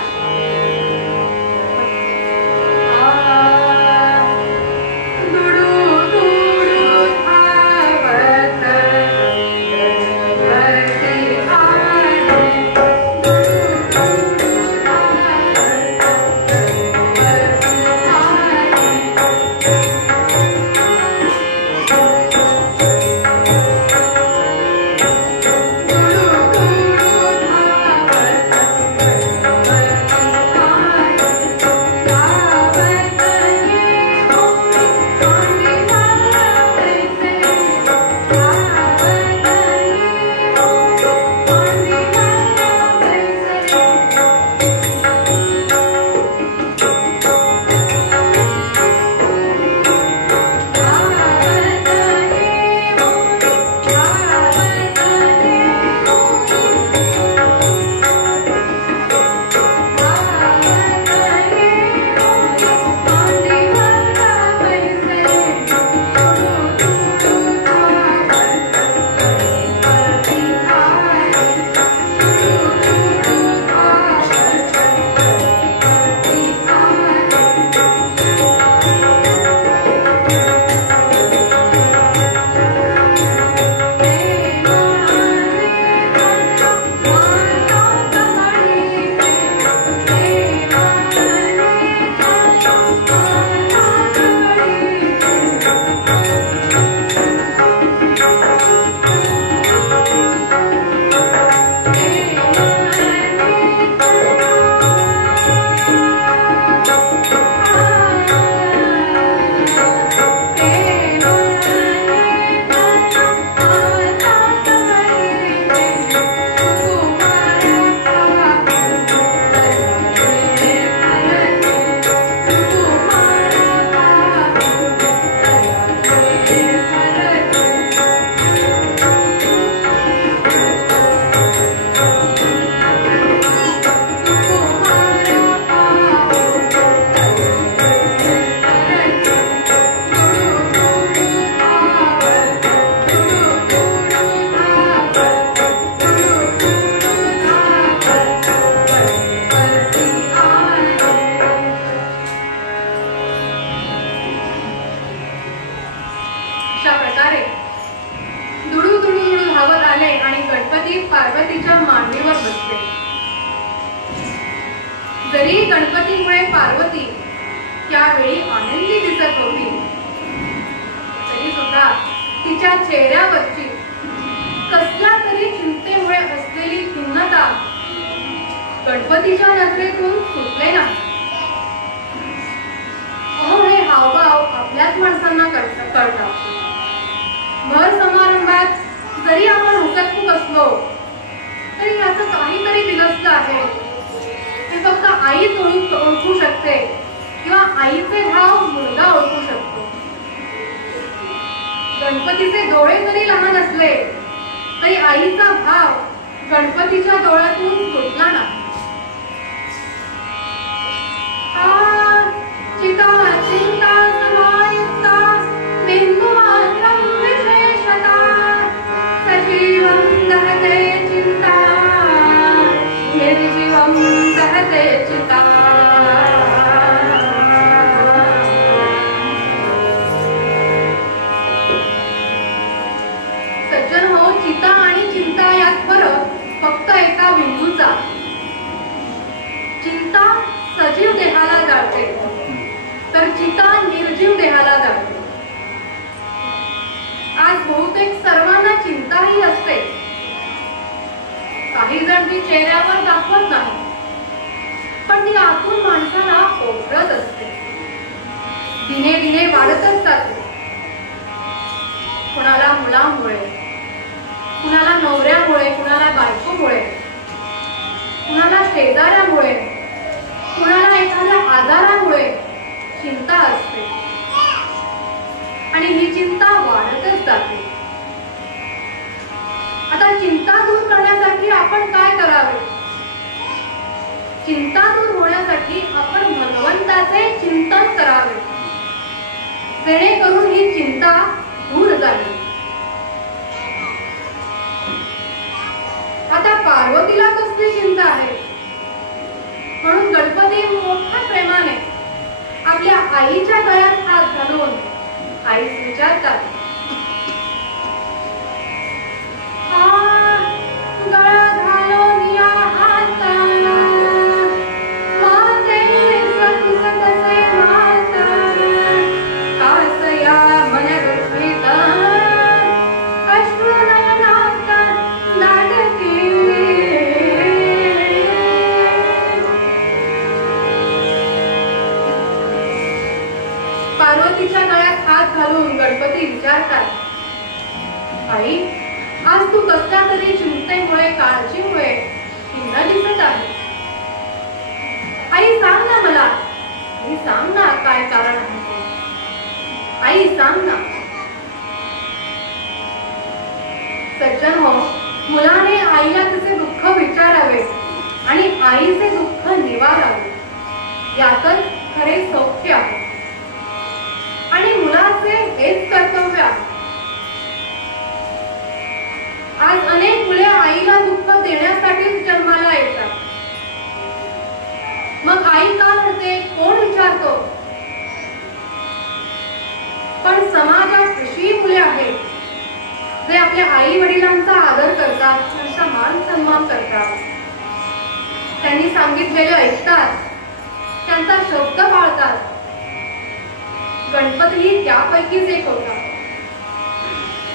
गणपती पार्वतीच्या मांडीवर बसले. जरी गणपतीमुळे पार्वती त्यावेळी आनंदी दिसत होती, तरी सुद्धा तिच्या चेहऱ्यावरची कसल्या तरी चिंतेमुळे असलेली खिन्नता गणपतीच्या नजरेतून सुटले नाही. हे हावभाव आपल्याच माणसांना कळतात. भर समारंभात जरी आपण हसतमुख असलो तरी याचं काहीतरी बिनसलं आहे हे फक्त आईच ओळखू शकते किंवा आईचे भाव मुलगा ओळखू शकतो. गणपतीचे डोळे जरी लहान असले तरी आईचा भाव गणपतीच्या डोळ्यातून सुटला नाही. चिता चिंता समायुक्ता बिंदुमात्रं विशेषता सजीवं दहते चिंता निर्जीवं दहते चिता. सज्जन हो, चिता आणि चिंता यात फरक फक्त एका बिंदूचा. चिंता सजीव देहाला जाळते तर चिता निर्जीव देहाला जाते. आज बहुतेक सर्वांना चिंताही असते. काही जण ती चेहऱ्यावर दाखवत नाही, पण ती आतून माणसाला ओढत असते. दिने दिने वाढतच जाते. कुणाला मुलामुळे, कुणाला नवऱ्यामुळे, कुणाला बायकोमुळे, कुणाला शेजाऱ्यामुळे, कुणाला एखाद्या आजारामुळे चिंता असते आणि ही चिंता वाढतच जाते. आता चिंता दूर करण्यासाठी आपण काय करावे? चिंता दूर होण्यासाठी आपण भगवंताचे चिंतन करावे, जेणेकरून ही चिंता दूर जाईल. आता पार्वतीला कसली चिंता आहे? म्हणून गणपती मोठ्या प्रेमाने आपल्या आईच्या गळ्यात हात घालून आईस विचारतात, गळा घालून या हाताला माते सतसे माता कासया मन गृहीत अश्रू नयनात नाटकी. पार्वतीच्या गळ्यात हात घालून गणपती विचारतात, आई, आज तू कसल्या तरी चिंतेमुळे, काळजीमुळे खिन्न दिसत आहे. आई सांग ना मला, आई सांग ना काय कारण आहे, आई सांग ना. सज्जन हो, मुलाने आईला तिचे दुःख विचारावे आणि आईचे दुःख निवारावे, यातच खरे सौख्य आहे. आणि मुलाचे हेच कर्तव्य आहे. आज अनेक मुले आईला दुःख देण्यासाठीच जन्माला येतात. मग आई का रडते कोण विचारतो? पण समाजात अशी मुले आहेत जे आपल्या आई वडिलांचा आदर करतात, त्यांचा मान सन्मान करतात, त्यांनी सांगितलेले ऐकतात, त्यांचा शब्द पाळतात. गणपतीही त्यापैकीच एक होता.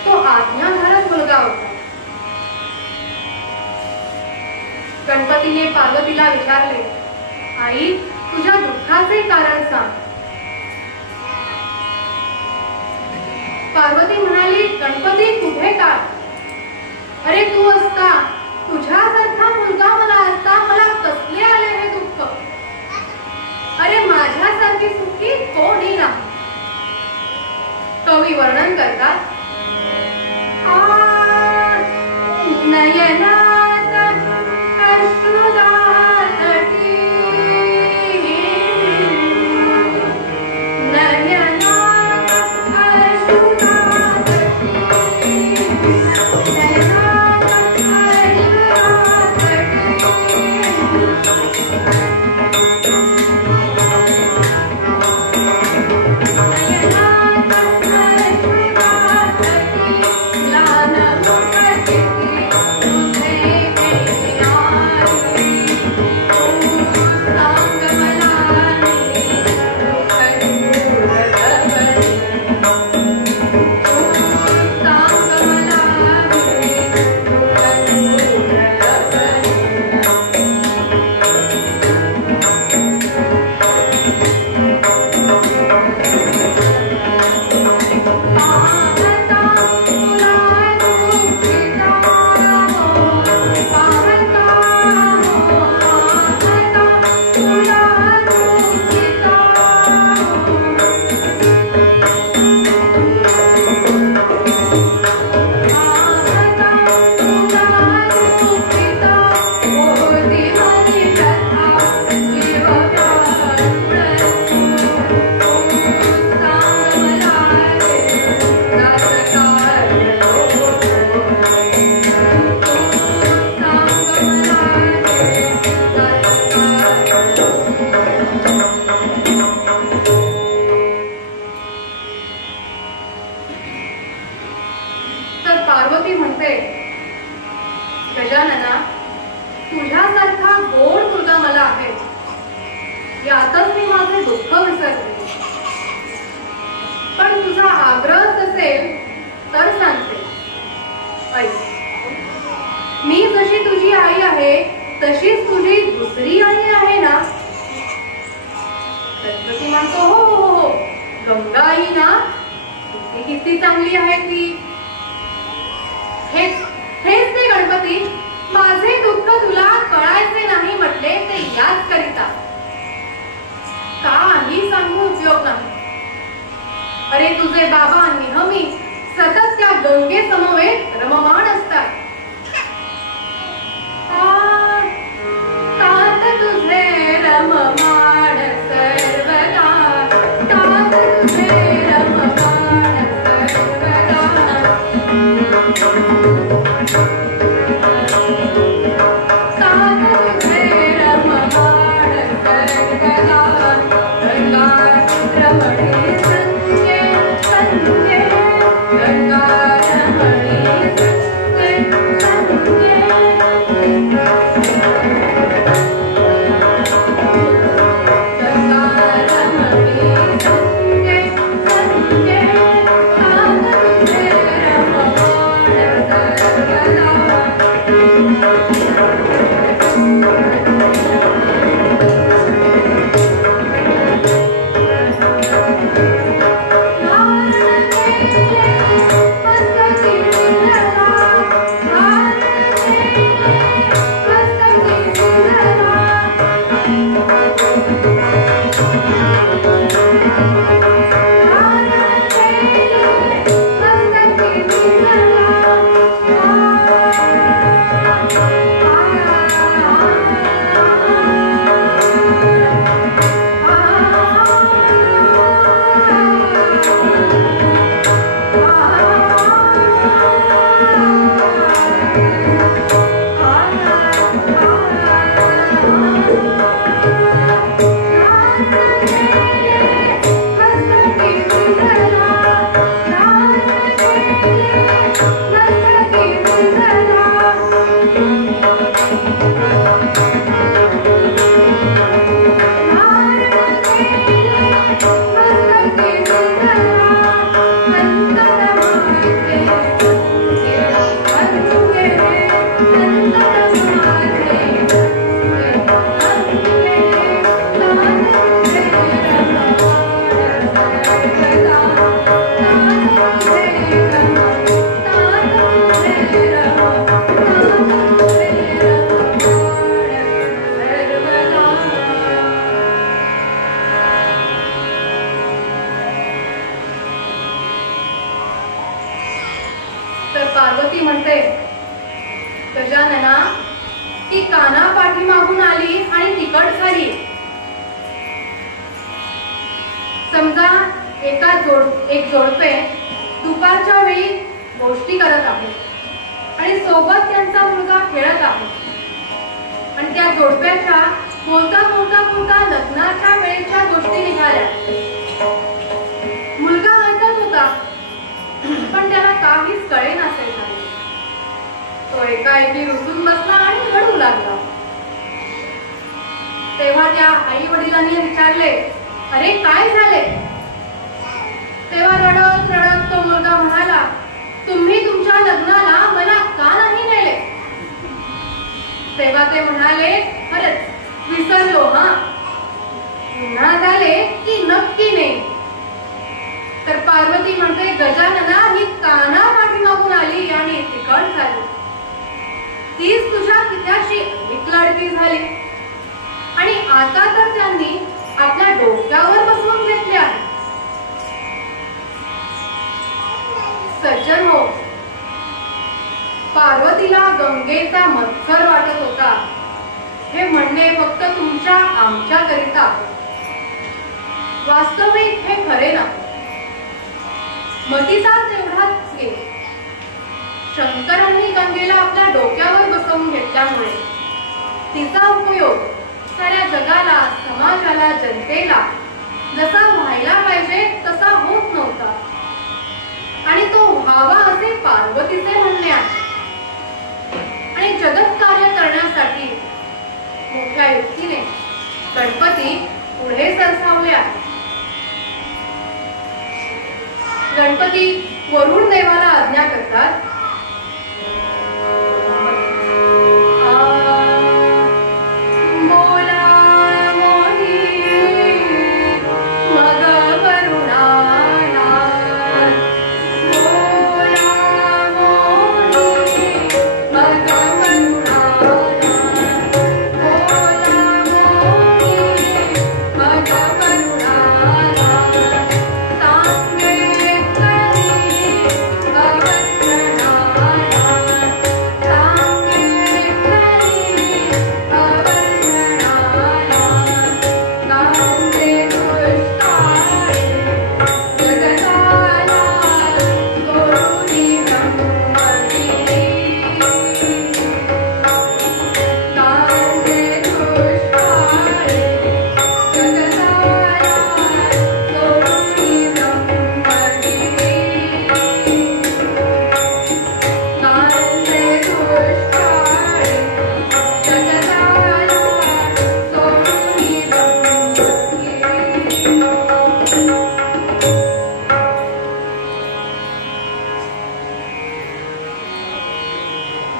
तो आज्ञाधारक मुलगा होता. गणपतीने पार्वतीला विचारले, आई, तुझ्या दुःखाचे कारण सांग. पार्वती म्हणाली, गणपती कुठे का? अरे तू असता, तुझ्यासारखा मुलगा मला असता, मला कसले आले हे दुःख. अरे माझ्यासारखी सुखी कोणी नाही. कवी वर्णन करतात, नयनात अश्रुदातटी, नयनात अश्रुदातटी, नयनात अश्रुदातटी, पार्वती म्हणते, गजानना, तुझ्यासारखा गोड मुलगा मला आहे, यातच मी माझे दुःख विसरते. पण तुझा आग्रह असेल तर सांगते. ऐक, मी जशी तुझी आई आहे तशीच तुझी दुसरी आई आहे ना? गणपती म्हणतो, हो हो हो, गंगा आई ना, ती किती चांगली आहे ती. हेच ते गणपती, माझे दुःख तुला कळायचे नाही म्हटले ते याच करिता. काही सांगू उपयोग नाही. अरे तुझे बाबा नेहमी सतत त्या गंगे समवेत रममाण असतात. तात तुझे रममाण सर्वदा, तात तुझे रममाण सर्वदा. पार्वती म्हणते, गजानना, ती काना पाठीमागून आली आणि तिकट झाली. समजा एक जोडपे दुपारच्या वेळी गोष्टी करत आहे आणि सोबत त्यांचा मुलगा खेळत आहे आणि त्या जोडप्याच्या बोलता बोलता बोलता लग्नाच्या वेळेच्या गोष्टी निघाल्या. मुलगा ऐकत होता पण त्याला काहीच कळे नसे झाले. तो एकाएकी रुसून बसला आणि रडू लागला. तेव्हा त्या आई वडिलांनी विचारले, अरे काय झाले? तेव्हा रडत रडत तो मुलगा म्हणाला, तुम्ही तुमच्या लग्नाला मला का नाही नेले? तेव्हा ते म्हणाले, खरंच विसरलो हा, पुन्हा झाले की नक्की नाही. तर पार्वती म्हणते, गजानना, ही काना पाठीमागून आली आणि तिकट झाली. तीच तुझ्या पित्याशी अधिक लाडकी झाली आणि आता तर त्यांनी आपल्या डोक्यावर बसवून घेतले आहे. सज्जन हो, पार्वतीला गंगेचा मत्सर वाटत होता हे म्हणणे फक्त तुमच्या आमच्या करिता. वास्तविक हे खरे नाही. मतीचा तेवढाच घे. शंकरांनी गंगेला आपल्या डोक्यावर बसवून घेतल्यामुळे तिचा उपयोग साऱ्या जगाला, समाजाला, जनतेला जसा व्हायला पाहिजे तसा होत नव्हता. आणि तो व्हावा असे पार्वतीचे म्हणणे आहे. आणि जगत कार्य करण्यासाठी मोठ्या युक्तीने गणपती पुढे सरसावले आहे. गणपती वरुण देवाला आज्ञा करतात,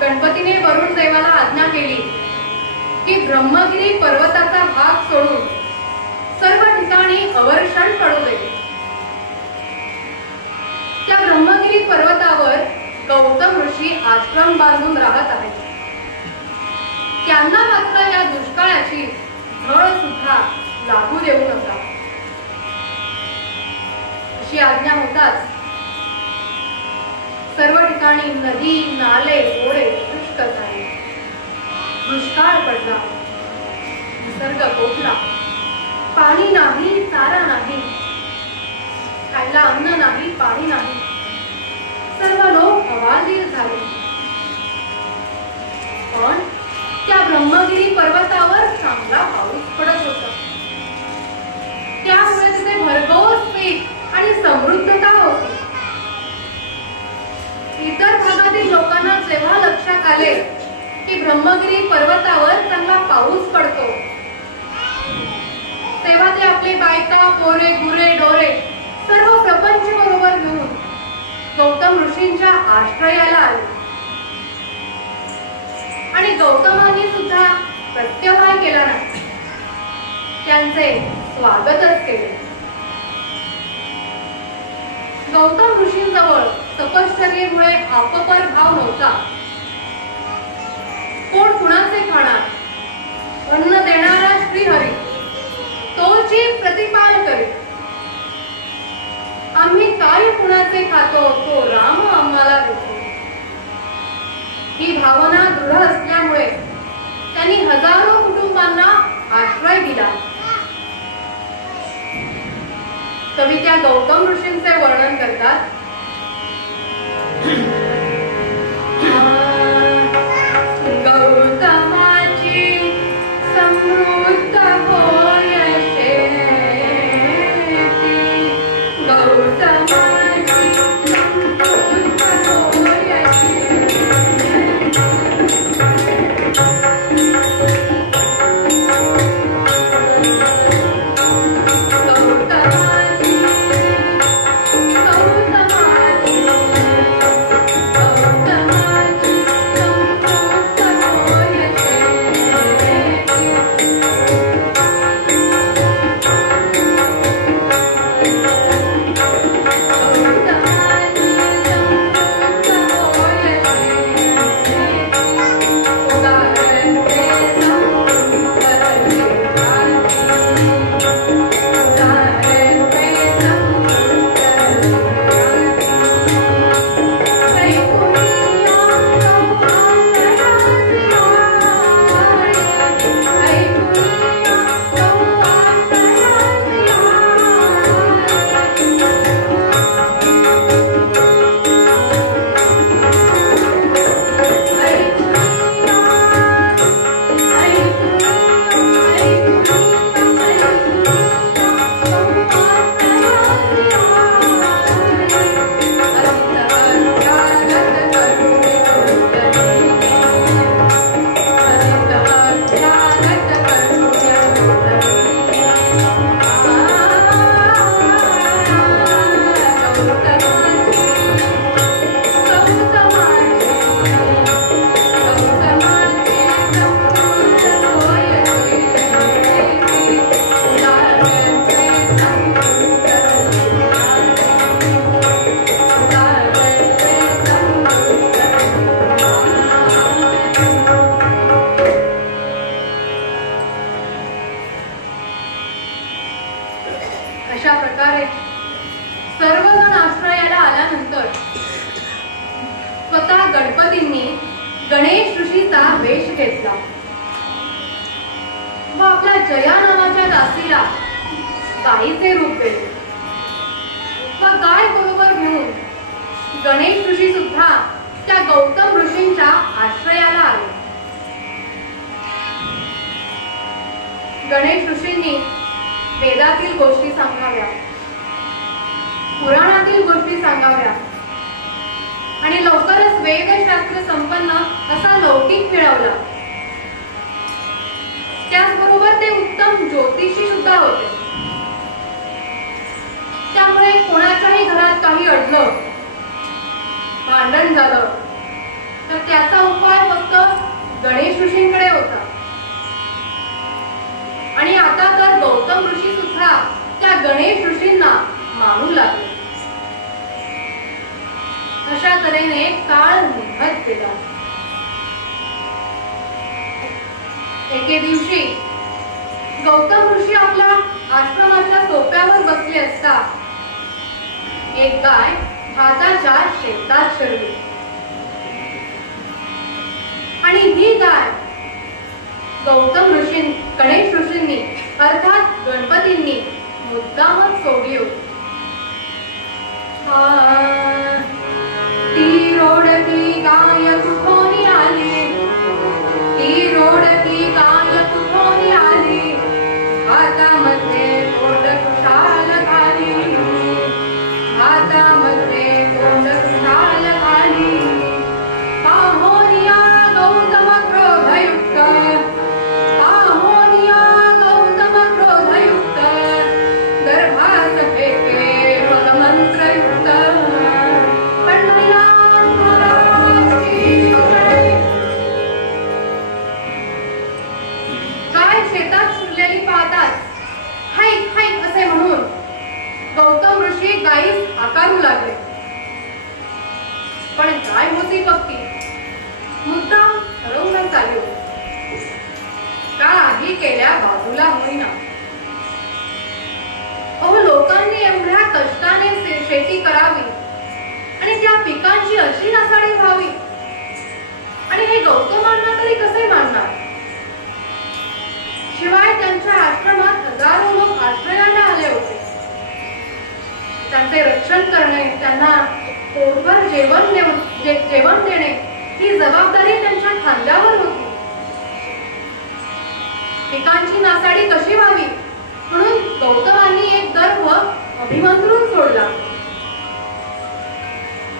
गणपतीने वरुण देवाला आज्ञा केली की ब्रह्मगिरी पर्वताचा भाग सोडून सर्व ठिकाणी अवर्षण पडू दे. त्या ब्रह्मगिरी पर्वतावर गौतम ऋषी आश्रम बांधून राहत आहेत. त्यांना मात्र या दुष्काळाची झळ सुद्धा लागू देऊ नका अशी आज्ञा होताच सर्व ठिकाणी नदी नाले ओढे शुष्क झाले. दुष्काळ पडला, निसर्ग कोपला. पाणी नाही, चारा नाही, खायला अन्न नाही, पाणी नाही. सर्व लोक हवालदिल झाले. पण त्या ब्रह्मगिरी पर्वतावर चांगला पाऊस पडत होता. त्यामुळे तिथे भरघोस पीक आणि समृद्धता होती. इतर भागातील लोकांना जेव्हा लक्षात आले की ब्रह्मगिरी पर्वतावर चांगला पाऊस पडतो, तेव्हा ते आपले बायका, पोरे, गुरे, डोरे सर्व प्रपंच बरोबर घेऊन गौतम ऋषींच्या आश्रयाला आले. आणि गौतमांनी सुद्धा प्रत्युत्तर केला नाही, त्यांचे स्वागतच केले. गौतम ऋषींजवळ तपश्चर्येमुळे आपपर भाव नव्हता. कोण कुणाचे खाणार? अन्न देणारा श्रीहरी तोची प्रतिपाल करी. आम्ही काय कुणाचे खातो तो राम आम्हाला देतो. ही भावना दृढ असल्यामुळे त्यांनी हजारो कुटुंबांना आश्रय दिला. कवी त्या गौतम ऋषींचे वर्णन करतात. गौतमाची समृद्ध होय शेती, गौतमाची समृद्ध होय शेती. गौतमाची गणेश ऋषीचा वेश घेतला व आपल्या जया नावाच्या दासीला गायीचे रूप दिले व गाय बरोबर घेऊन गणेश ऋषी सुद्धा त्या गौतम ऋषींच्या आश्रयाला आले. गणेश ऋषींनी वेदातील गोष्टी सांगाव्या, पुराणातील गोष्टी सांगाव्या आणि लवकरच वेदशास्त्र संपन्न असा लौकिक मिळवला. त्याचबरोबर ते उत्तम ज्योतिषी सुद्धा होते. त्यामुळे कोणाच्याही घरात काही अडलं, भांडण झालं तर त्याचा उपाय फक्त गणेश ऋषींकडे होता. आणि आता तर गौतम ऋषी सुद्धा त्या गणेश ऋषींना मानू लागले. अशा तऱ्हेने काळ निघत गेला. एके दिवशी गौतम ऋषी आपल्या आश्रमाच्या सोप्यावर बसले असता एक गाय भाताच्या शेतात शिरली आणि ही गाय गौतम गणेश ऋषींनी अर्थात गणपतींनी मुद्दामच सोडली होती. ती रोडती गाय कुठोनी आली, ती रोडती गाय कुठोनी आली, हातामध्ये तोंड कुशाल घाली, हातामध्ये तोंड कुशाल घाली, पाहोनिया गौतम क्रोधयुक्त, पाहोनिया गौतम क्रोधयुक्त, गर्भास फेके मग मंत्रयुक्त. गाय शेतात शिरलेली पाहताच हाईक हाईक असे म्हणून गौतम ऋषी गायीस आकारू लागले. पण गाय होती बघती मुद्दाम हळवूनच आली होती. काही केल्या बाजूला होईना. अहो, लोकांनी एवढ्या कष्टाने शेती करावी आणि त्या पिकांची अशी नासाडी व्हावी आणि हे गौतमांना तरी कसे मानणार. शिवाय त्यांच्या आश्रमात हजारो लोक आश्रयाला आले होते. त्यांचे रक्षण करणे, त्यांना पोटभर जेवण देणे ही जबाबदारी त्यांच्या खांद्यावर होती. पिकांची नासाडी कशी व्हावी म्हणून गौतमांनी एक गर्भ अभिमंत्रून सोडला.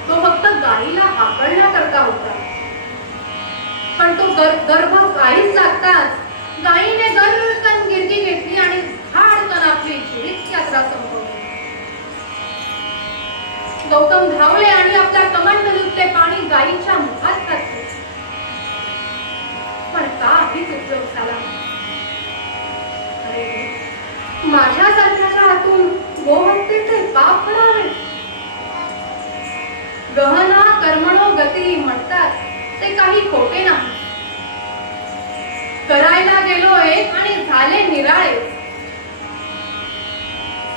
तो फक्त गायीला हाकलण्याकरता होता. पण तो गर्भ गायीच लागताच गायीने गर्रकन गिरकी घेतली आणि धाडकन आपली जीवित यात्रा संपवली. गौतम धावले आणि आपल्या कमंडलूतले पाणी गायीच्या मुखात घातले. पण काहीच उपयोग झाला. अरे, माझ्यासारख्याच्या हातून गोहत्येचे पाप पडावे. गहना कर्मणो गती म्हणतात ते काही खोटे नाही. करायला गेलो एक आणि झाले निराळे.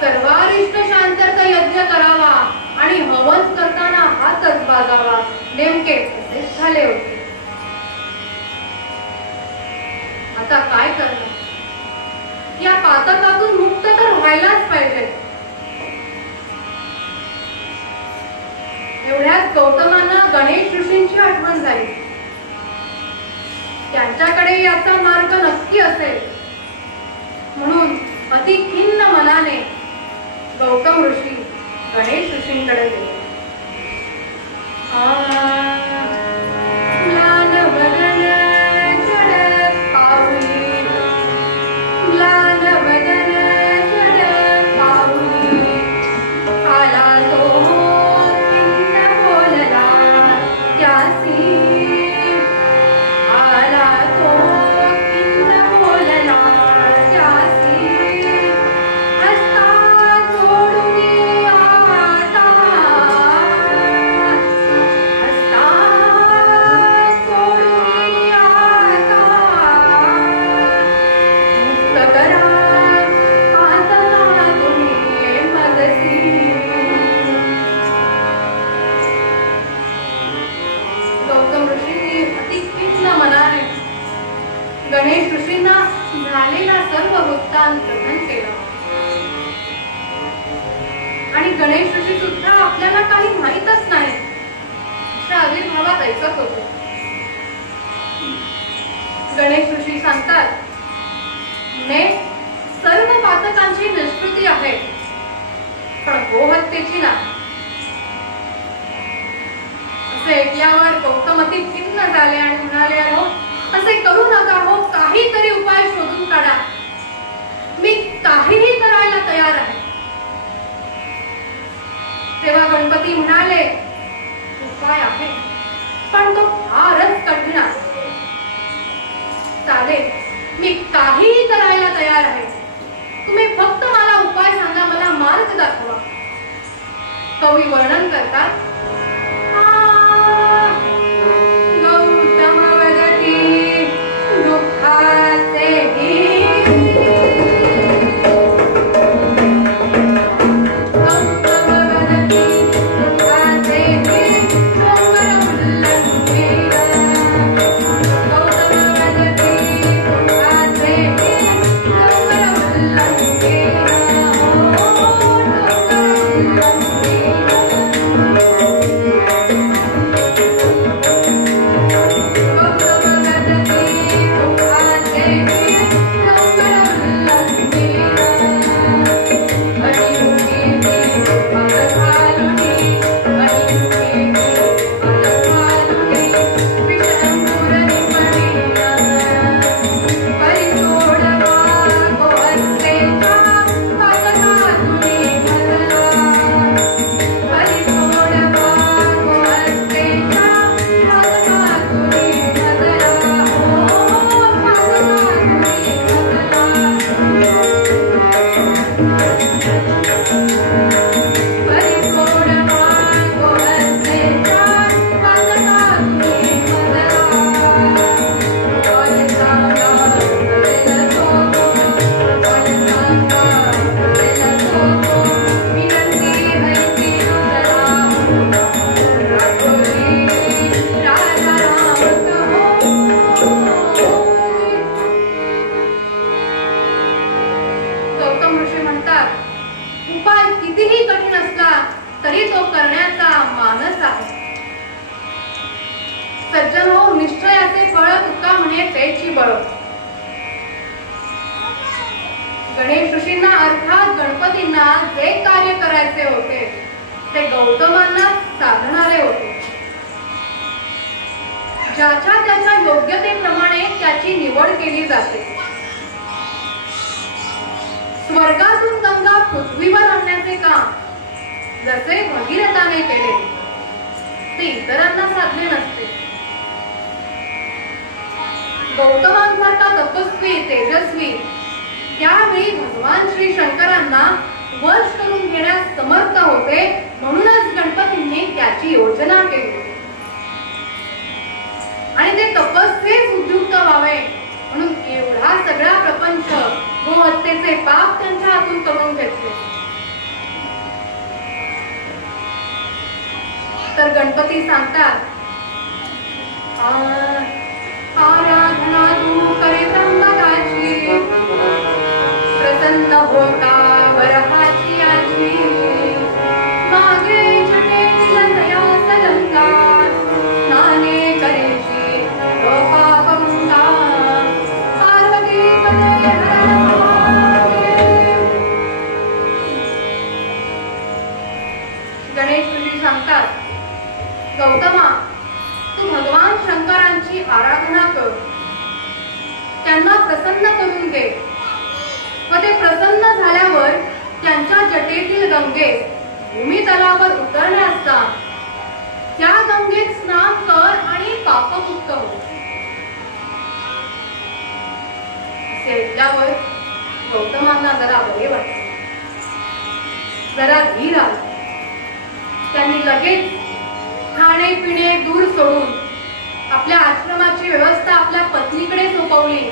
सर्वारिष्ट शांतर्थ यज्ञ करावा आणि हवन करताना हातच बाजावा, नेमके तसेच झाले होते. आता काय करणार. या पातकातून मुक्त तर व्हायलाच पाहिजे. एवढ्यात गौतमांना गणेश ऋषींची आठवण झाली. त्यांच्याकडे याचा मार्ग नक्की असेल म्हणून अति खिन्न मनाने गौतम ऋषी गणेश ऋषींकडे गेले. मनाने गणेश ऋषींना झालेला सर्व वृत्तांत कथन केलं. आणि गणेश ऋषी सुद्धा आपल्याला काही माहीतच नाही अशा आविर्भावात ऐकत होते. गणेश ऋषी सांगतात, मुने, सर्व पातकांची निष्कृती आहे, पण गोहत्येची नाही. असे ऐकल्यावर गौतमती खिन्न झाले आणि म्हणाले, अहो असे करू नका हो, काहीतरी उपाय शोधून काढा. मी काहीही करायला तयार आहे. तेव्हा गणपती म्हणाले, उपाय आहे, पण तो फारच कठीण आहे. चालेल, मी काहीही करायला तयार आहे. तुम्ही फक्त मला उपाय सांगा, मला मार्ग दाखवा. कवी वर्णन करतात, गौतम वदती दुःखाचे गणेश ऋषींना अर्थात गणपतींना जे कार्य करायचे होते ते गौतमांना साधणारे होते. ज्याच्या त्याच्या योग्यतेप्रमाणे त्याची निवड केली जाते. स्वर्गातून गंगा पृथ्वीवर आणण्याचे काम जसे भगीरथाने केले ते इतरांना साधले नसते. गौतमांसारखा तपस्वी तेजस्वी त्यावेळी भगवान श्री शंकरांना वश करून घेण्यास समर्थ होते. म्हणूनच गणपतींनी त्याची योजना केली आणि ते तपस्येस उद्युक्त व्हावे म्हणून एवढा सगळा प्रपंच गोहत्येचे पाप त्यांच्या हातून करून घेतले. तर गणपती सांगतात, आराधना तू करे त्र्यंबकाची, प्रसन्न होता वरहाची आजी. मागे जटेतील दयास लंका, स्नाने करेची पापमुंगा. पार्वती पदे हरण महादेव. गणेश ऋषी सांगतात, गौतमा तू भगवान शंकरांची आराधना कर, त्यांना प्रसन्न करून घे व ते प्रसन्न झाल्यावर त्यांच्या जटेतील गंगेत भूमितलावर उतरण्यास सांग. त्या गंगेत स्नान कर आणि पापमुक्त हो. असे ऐकल्यावर गौतमांना जरा बरे वाटले, जरा धीर आला. त्यांनी लगेच खाणे पिणे दूर सोडून आपल्या आश्रमाची व्यवस्था आपल्या पत्नीकडे सोपवली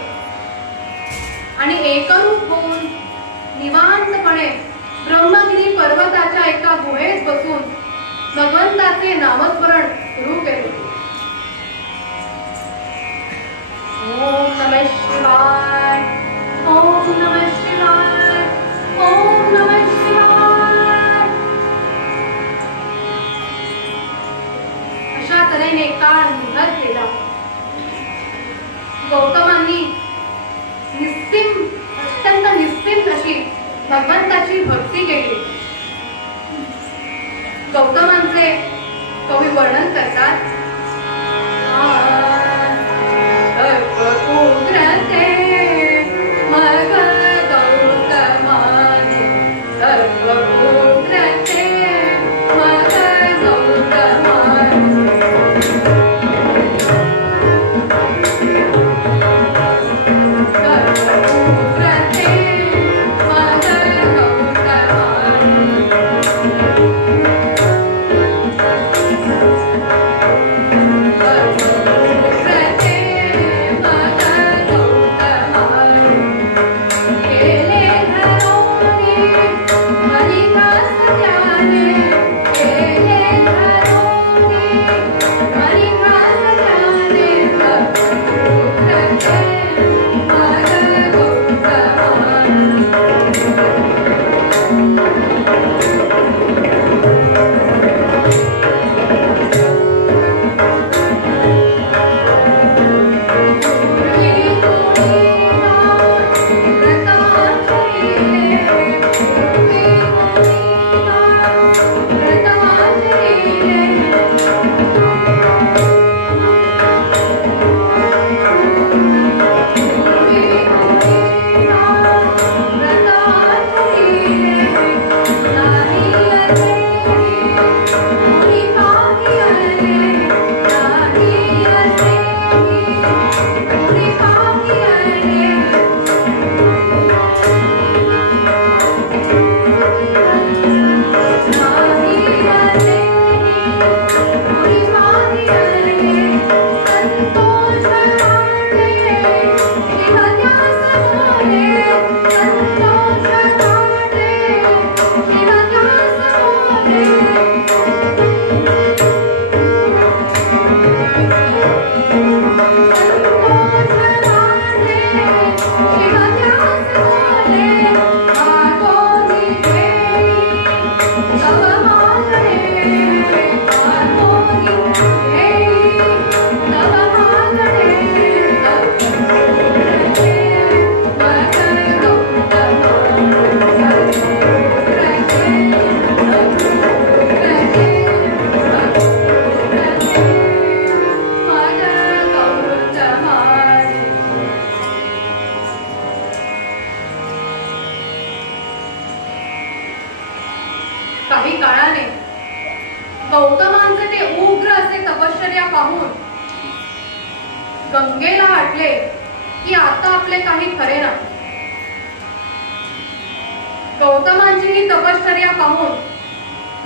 आणि एकरूप होऊन निवांतपणे ब्रह्मगिरी पर्वताच्या एका गुहेत बसून भगवंताचे नामस्मरण सुरू केले. भगवंताची भक्ती केली. गौतमांचे कवी वर्णन करतात. काही काळाने गौतमांचे ते उग्र असे तपश्चर्या पाहून गंगेला वाटले की आता आपले काही खरे नाही. गौतमांची ही तपश्चर्या पाहून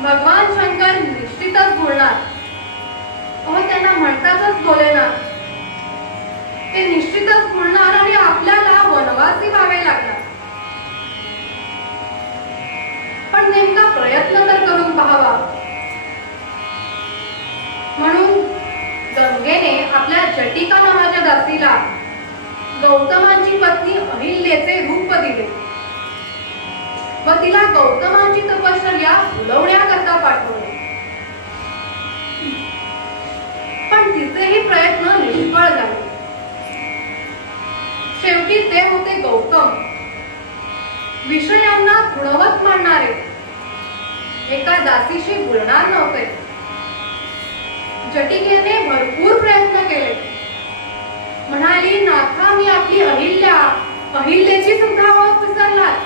भगवान शंकर निश्चितच बोलणार. त्यांना म्हणतातच बोलेना, ते निश्चितच बोलणार आणि आपल्याला वनवासी व्हावे लागणार. पण नेमका प्रयत्न तर करून पाहावा. म्हणून गंगेने आपल्या जटिका नावाच्या दासीला गौतमांची पत्नी अहिल्याचे रूप दिले व तिला गौतमांची तपश्चर्या फुलवण्याकरता पाठवले. पण तिचेही प्रयत्न निष्फळ झाले. शेवटी ते होते गौतम, विषयांना गुणवत मानणारे, एका दासीशी बोलणार नव्हते. जटिकेने भरपूर प्रयत्न केले. म्हणाली, नाथा मी आपली अहिल्याची सुद्धा ओळख विसरलात.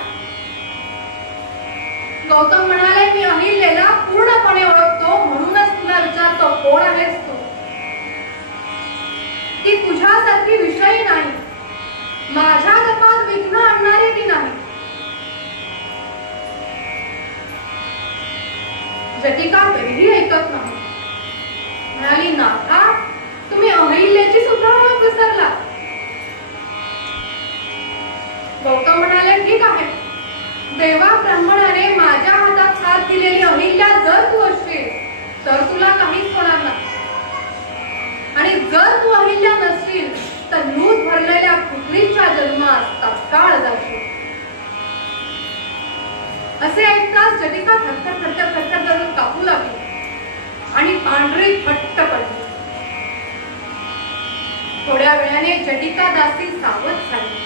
गौतम म्हणाले, मी अहिल्याला पूर्णपणे ओळखतो, म्हणूनच तुला विचारतो, कोण आहेस तू? ती तुझ्यासारखी विषयी नाही, माझ्या तपात विघ्न आणणारी ती नाही. जटिका तरीही ऐकत नाही. म्हणाली, नाथा तुम्ही अहिल्याची सुद्धा ओळख विसरला. गौतम म्हणाले, ठीक आहे, देवा ब्राह्मणाने माझ्या हातात हात दिलेली अहिल्या जर तू असशील तर तुला काहीच होणार नाही, आणि जर तू अहिल्या नसशील तर लूट भरलेल्या पुत्रीच्या जन्मास तात्काळ जाशील. असे ऐकताच जटिका थरथर थरथर थरथर करून कापू लागली आणि पांढरी फट्ट पडली. थोड्या वेळाने जटिका दासी सावध झाली.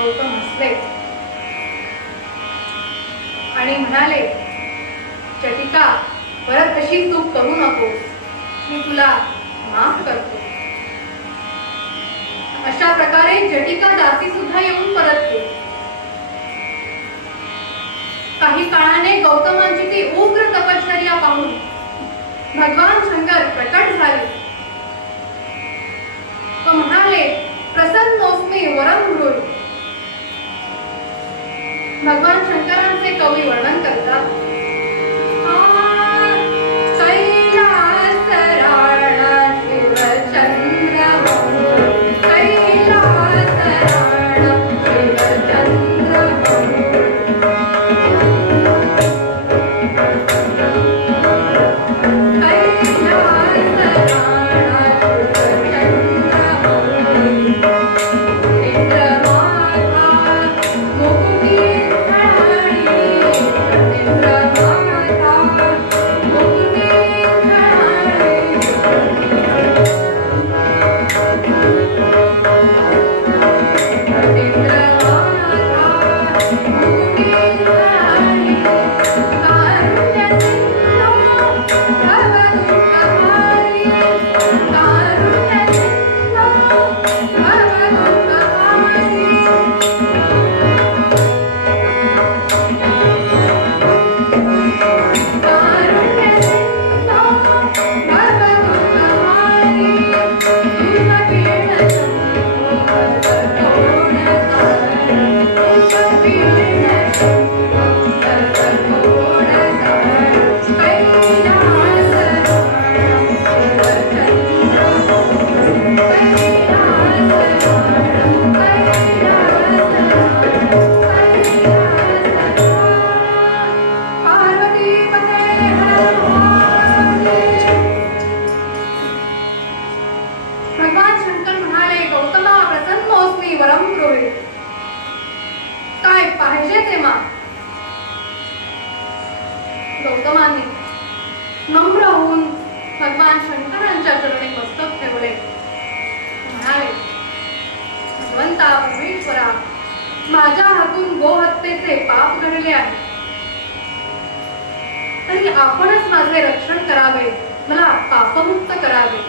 गौतम हसले आणि म्हणाले, जटिका, परत तशी चूक करू नकोस, मी तुला माफ करतो. अशा प्रकारे जटिका दासी सुद्धा येऊन परतली. काही काळाने गौतमांची ती उग्र तपश्चर्या पाहून भगवान शंकर प्रकट झाले. तो म्हणाले, प्रसन्नोस्मी वरम ब्रूहि. भगवान शंकरांचे कवी वर्णन करतात, गौतमांनी नम्र होऊन भगवान शंकरांच्या चरणी मस्तक ठेवले. म्हणाले, भगवंता परमेश्वरा, माझ्या हातून गोहत्येचे पाप घडले आहे, तरी आपणच माझे रक्षण करावे, मला पापमुक्त करावे.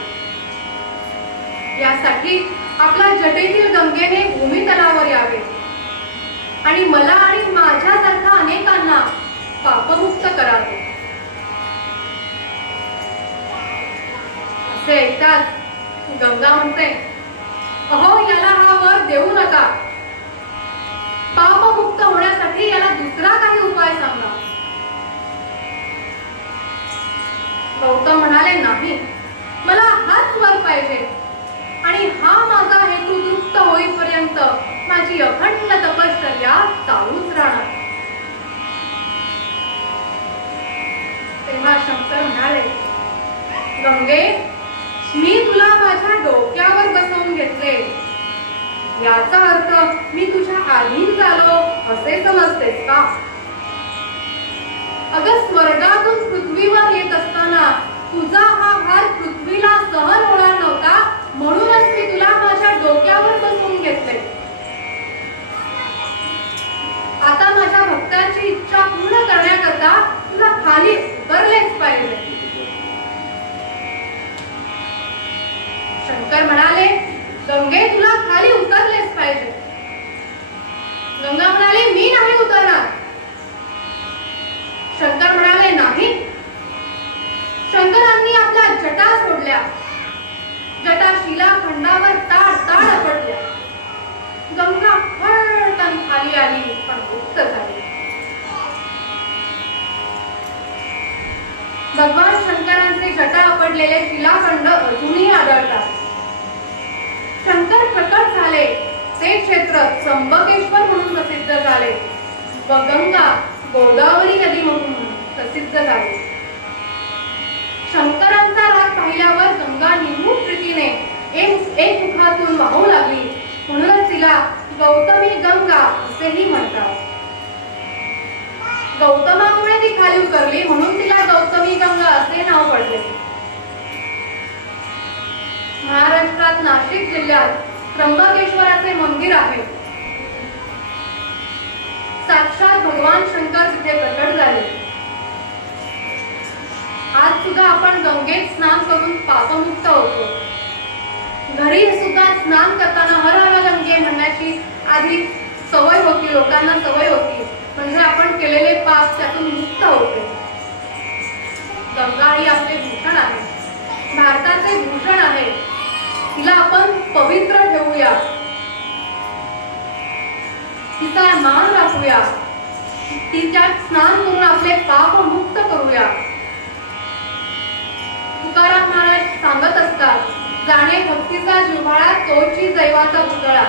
यासाठी आपल्या जटेतील गंगेने भूमितलावर यावे आणि मला आणि माझ्यासारख्या अनेकांना पापमुक्त करावे. असे ऐकताच गंगा म्हणते, अहो, याला हा वर देऊ नका. पापमुक्त होण्यासाठी याला दुसरा काही उपाय सांगा. गौतम म्हणाले, नाही, मला हाच वर पाहिजे आणि हा माझा हेतू तृप्त होईपर्यंत माझी अखंड तपश्चर्या चालूच राहणार. तेव्हा शंकर म्हणाले, गंगे, मी तुला माझ्या डोक्यावर बसवून घेतले, याचा अर्थ मी तुझ्या अधीन झालो असे समजतेस का? अगं, स्वर्गातून पृथ्वीवर येत असताना तुझा हा भार पृथ्वीला सहन होणार नव्हता, म्हणूनच मी तुला माझ्या डोक्यावर बसवून घेतले. आता माझ्या भक्तांची इच्छा पूर्ण करण्याकरता तुला खाली उतरलेच पाहिजे. शंकर म्हणाले, गंगे, तुला खाली उतरलेच पाहिजे. गंगा म्हणाले, मी नाही उतरणार. शंकर म्हणाले, नाही. शंकरांनी आपल्या जटा सोडल्या. जटा शिलाखंडावर ताड ताड आपटल्या. गंगा फळकन खाली आली, पण मुक्त झाली. भगवान शंकरांचे जटा आपटलेले शिलाखंड अजूनही आढळतात. शंकर प्रकट झाले ते क्षेत्र त्र्यंबकेश्वर म्हणून प्रसिद्ध झाले व गंगा गोदावरी नदी म्हणून प्रसिद्ध झाली. शंकरांचा राग पाहिल्यावर गंगा निर्मूळ प्रीतीने एक मुखातून वाहू लागली, म्हणूनच तिला गौतमी गंगा असेही म्हणतात. गौतमामुळे ती खाली उतरली म्हणून तिला गौतमी गंगा असे नाव पडले. महाराष्ट्रात नाशिक जिल्ह्यात त्र्यंबकेश्वराचे मंदिर आहे. साक्षात भगवान शंकर तिथे प्रकट झाले. आज सुद्धा आपण गंगेत स्नान करून पापमुक्त होतो. घरी सुद्धा स्नान करताना हर हर गंगे म्हणण्याची आधी सवय होती, लोकांना सवय होती. म्हणजे आपण केलेले पाप त्यातून मुक्त होते. गंगा ही आपले भूषण आहे, भारताचे भूषण आहे. तिला आपण पवित्र ठेवूया, तिचा मान राखूया, तिच्यात स्नान करून आपले पाप मुक्त करूया. तुकाराम महाराज सांगत असतात, जाणे भक्तीचा जिव्हाळा तोची दैवाचा पुतळा.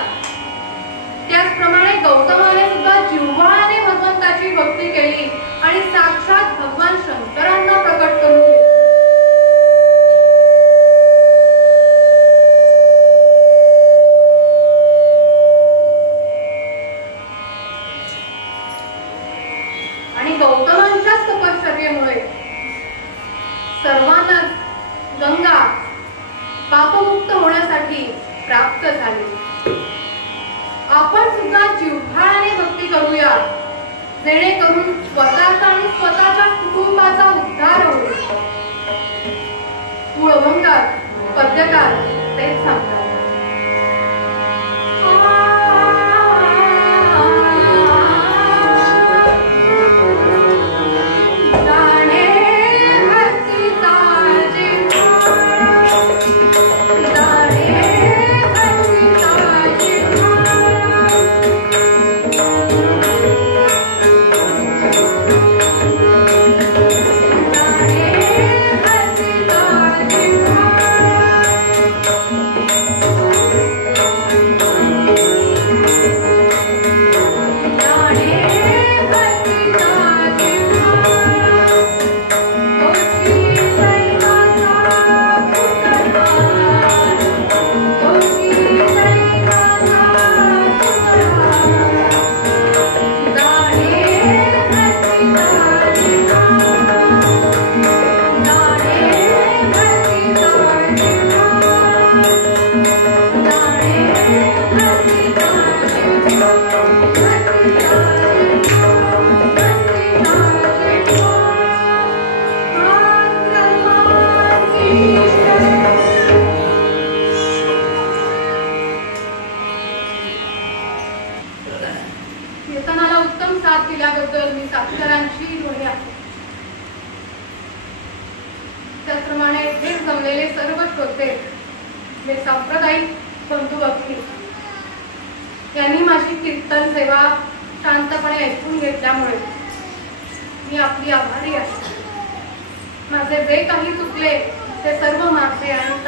त्याचप्रमाणे गौतमाने सुद्धा जिव्हाळाने भगवंताची भक्ती केली आणि साक्षात भगवान शंकरांना प्रकट करून घेतले. आणि गौतमांच्याच तपश्चर्येमुळे सर्वांनाच गंगा पापमुक्त होण्यासाठी प्राप्त झाली. आपण सुद्धा जिव्हाळाने भक्ती करूया, जेणेकरून स्वतःचा आणि स्वतःच्या कुटुंबाचा उद्धार होईल. मूळभंगात पद्यकार तेच सांगतात. कीर्तनाला उत्तम साथ दिल्याबद्दल मी साक्षरांची ऋणी आहे. त्याचप्रमाणे हे जमलेले सर्व श्रोते, जे सांप्रदायिक बंधू भक्ती, यांनी माझी कीर्तन सेवा शांतपणे ऐकून घेतल्यामुळे मी आपली आभारी आहे. माझे जे काही चुकले ते सर्व माझे आणि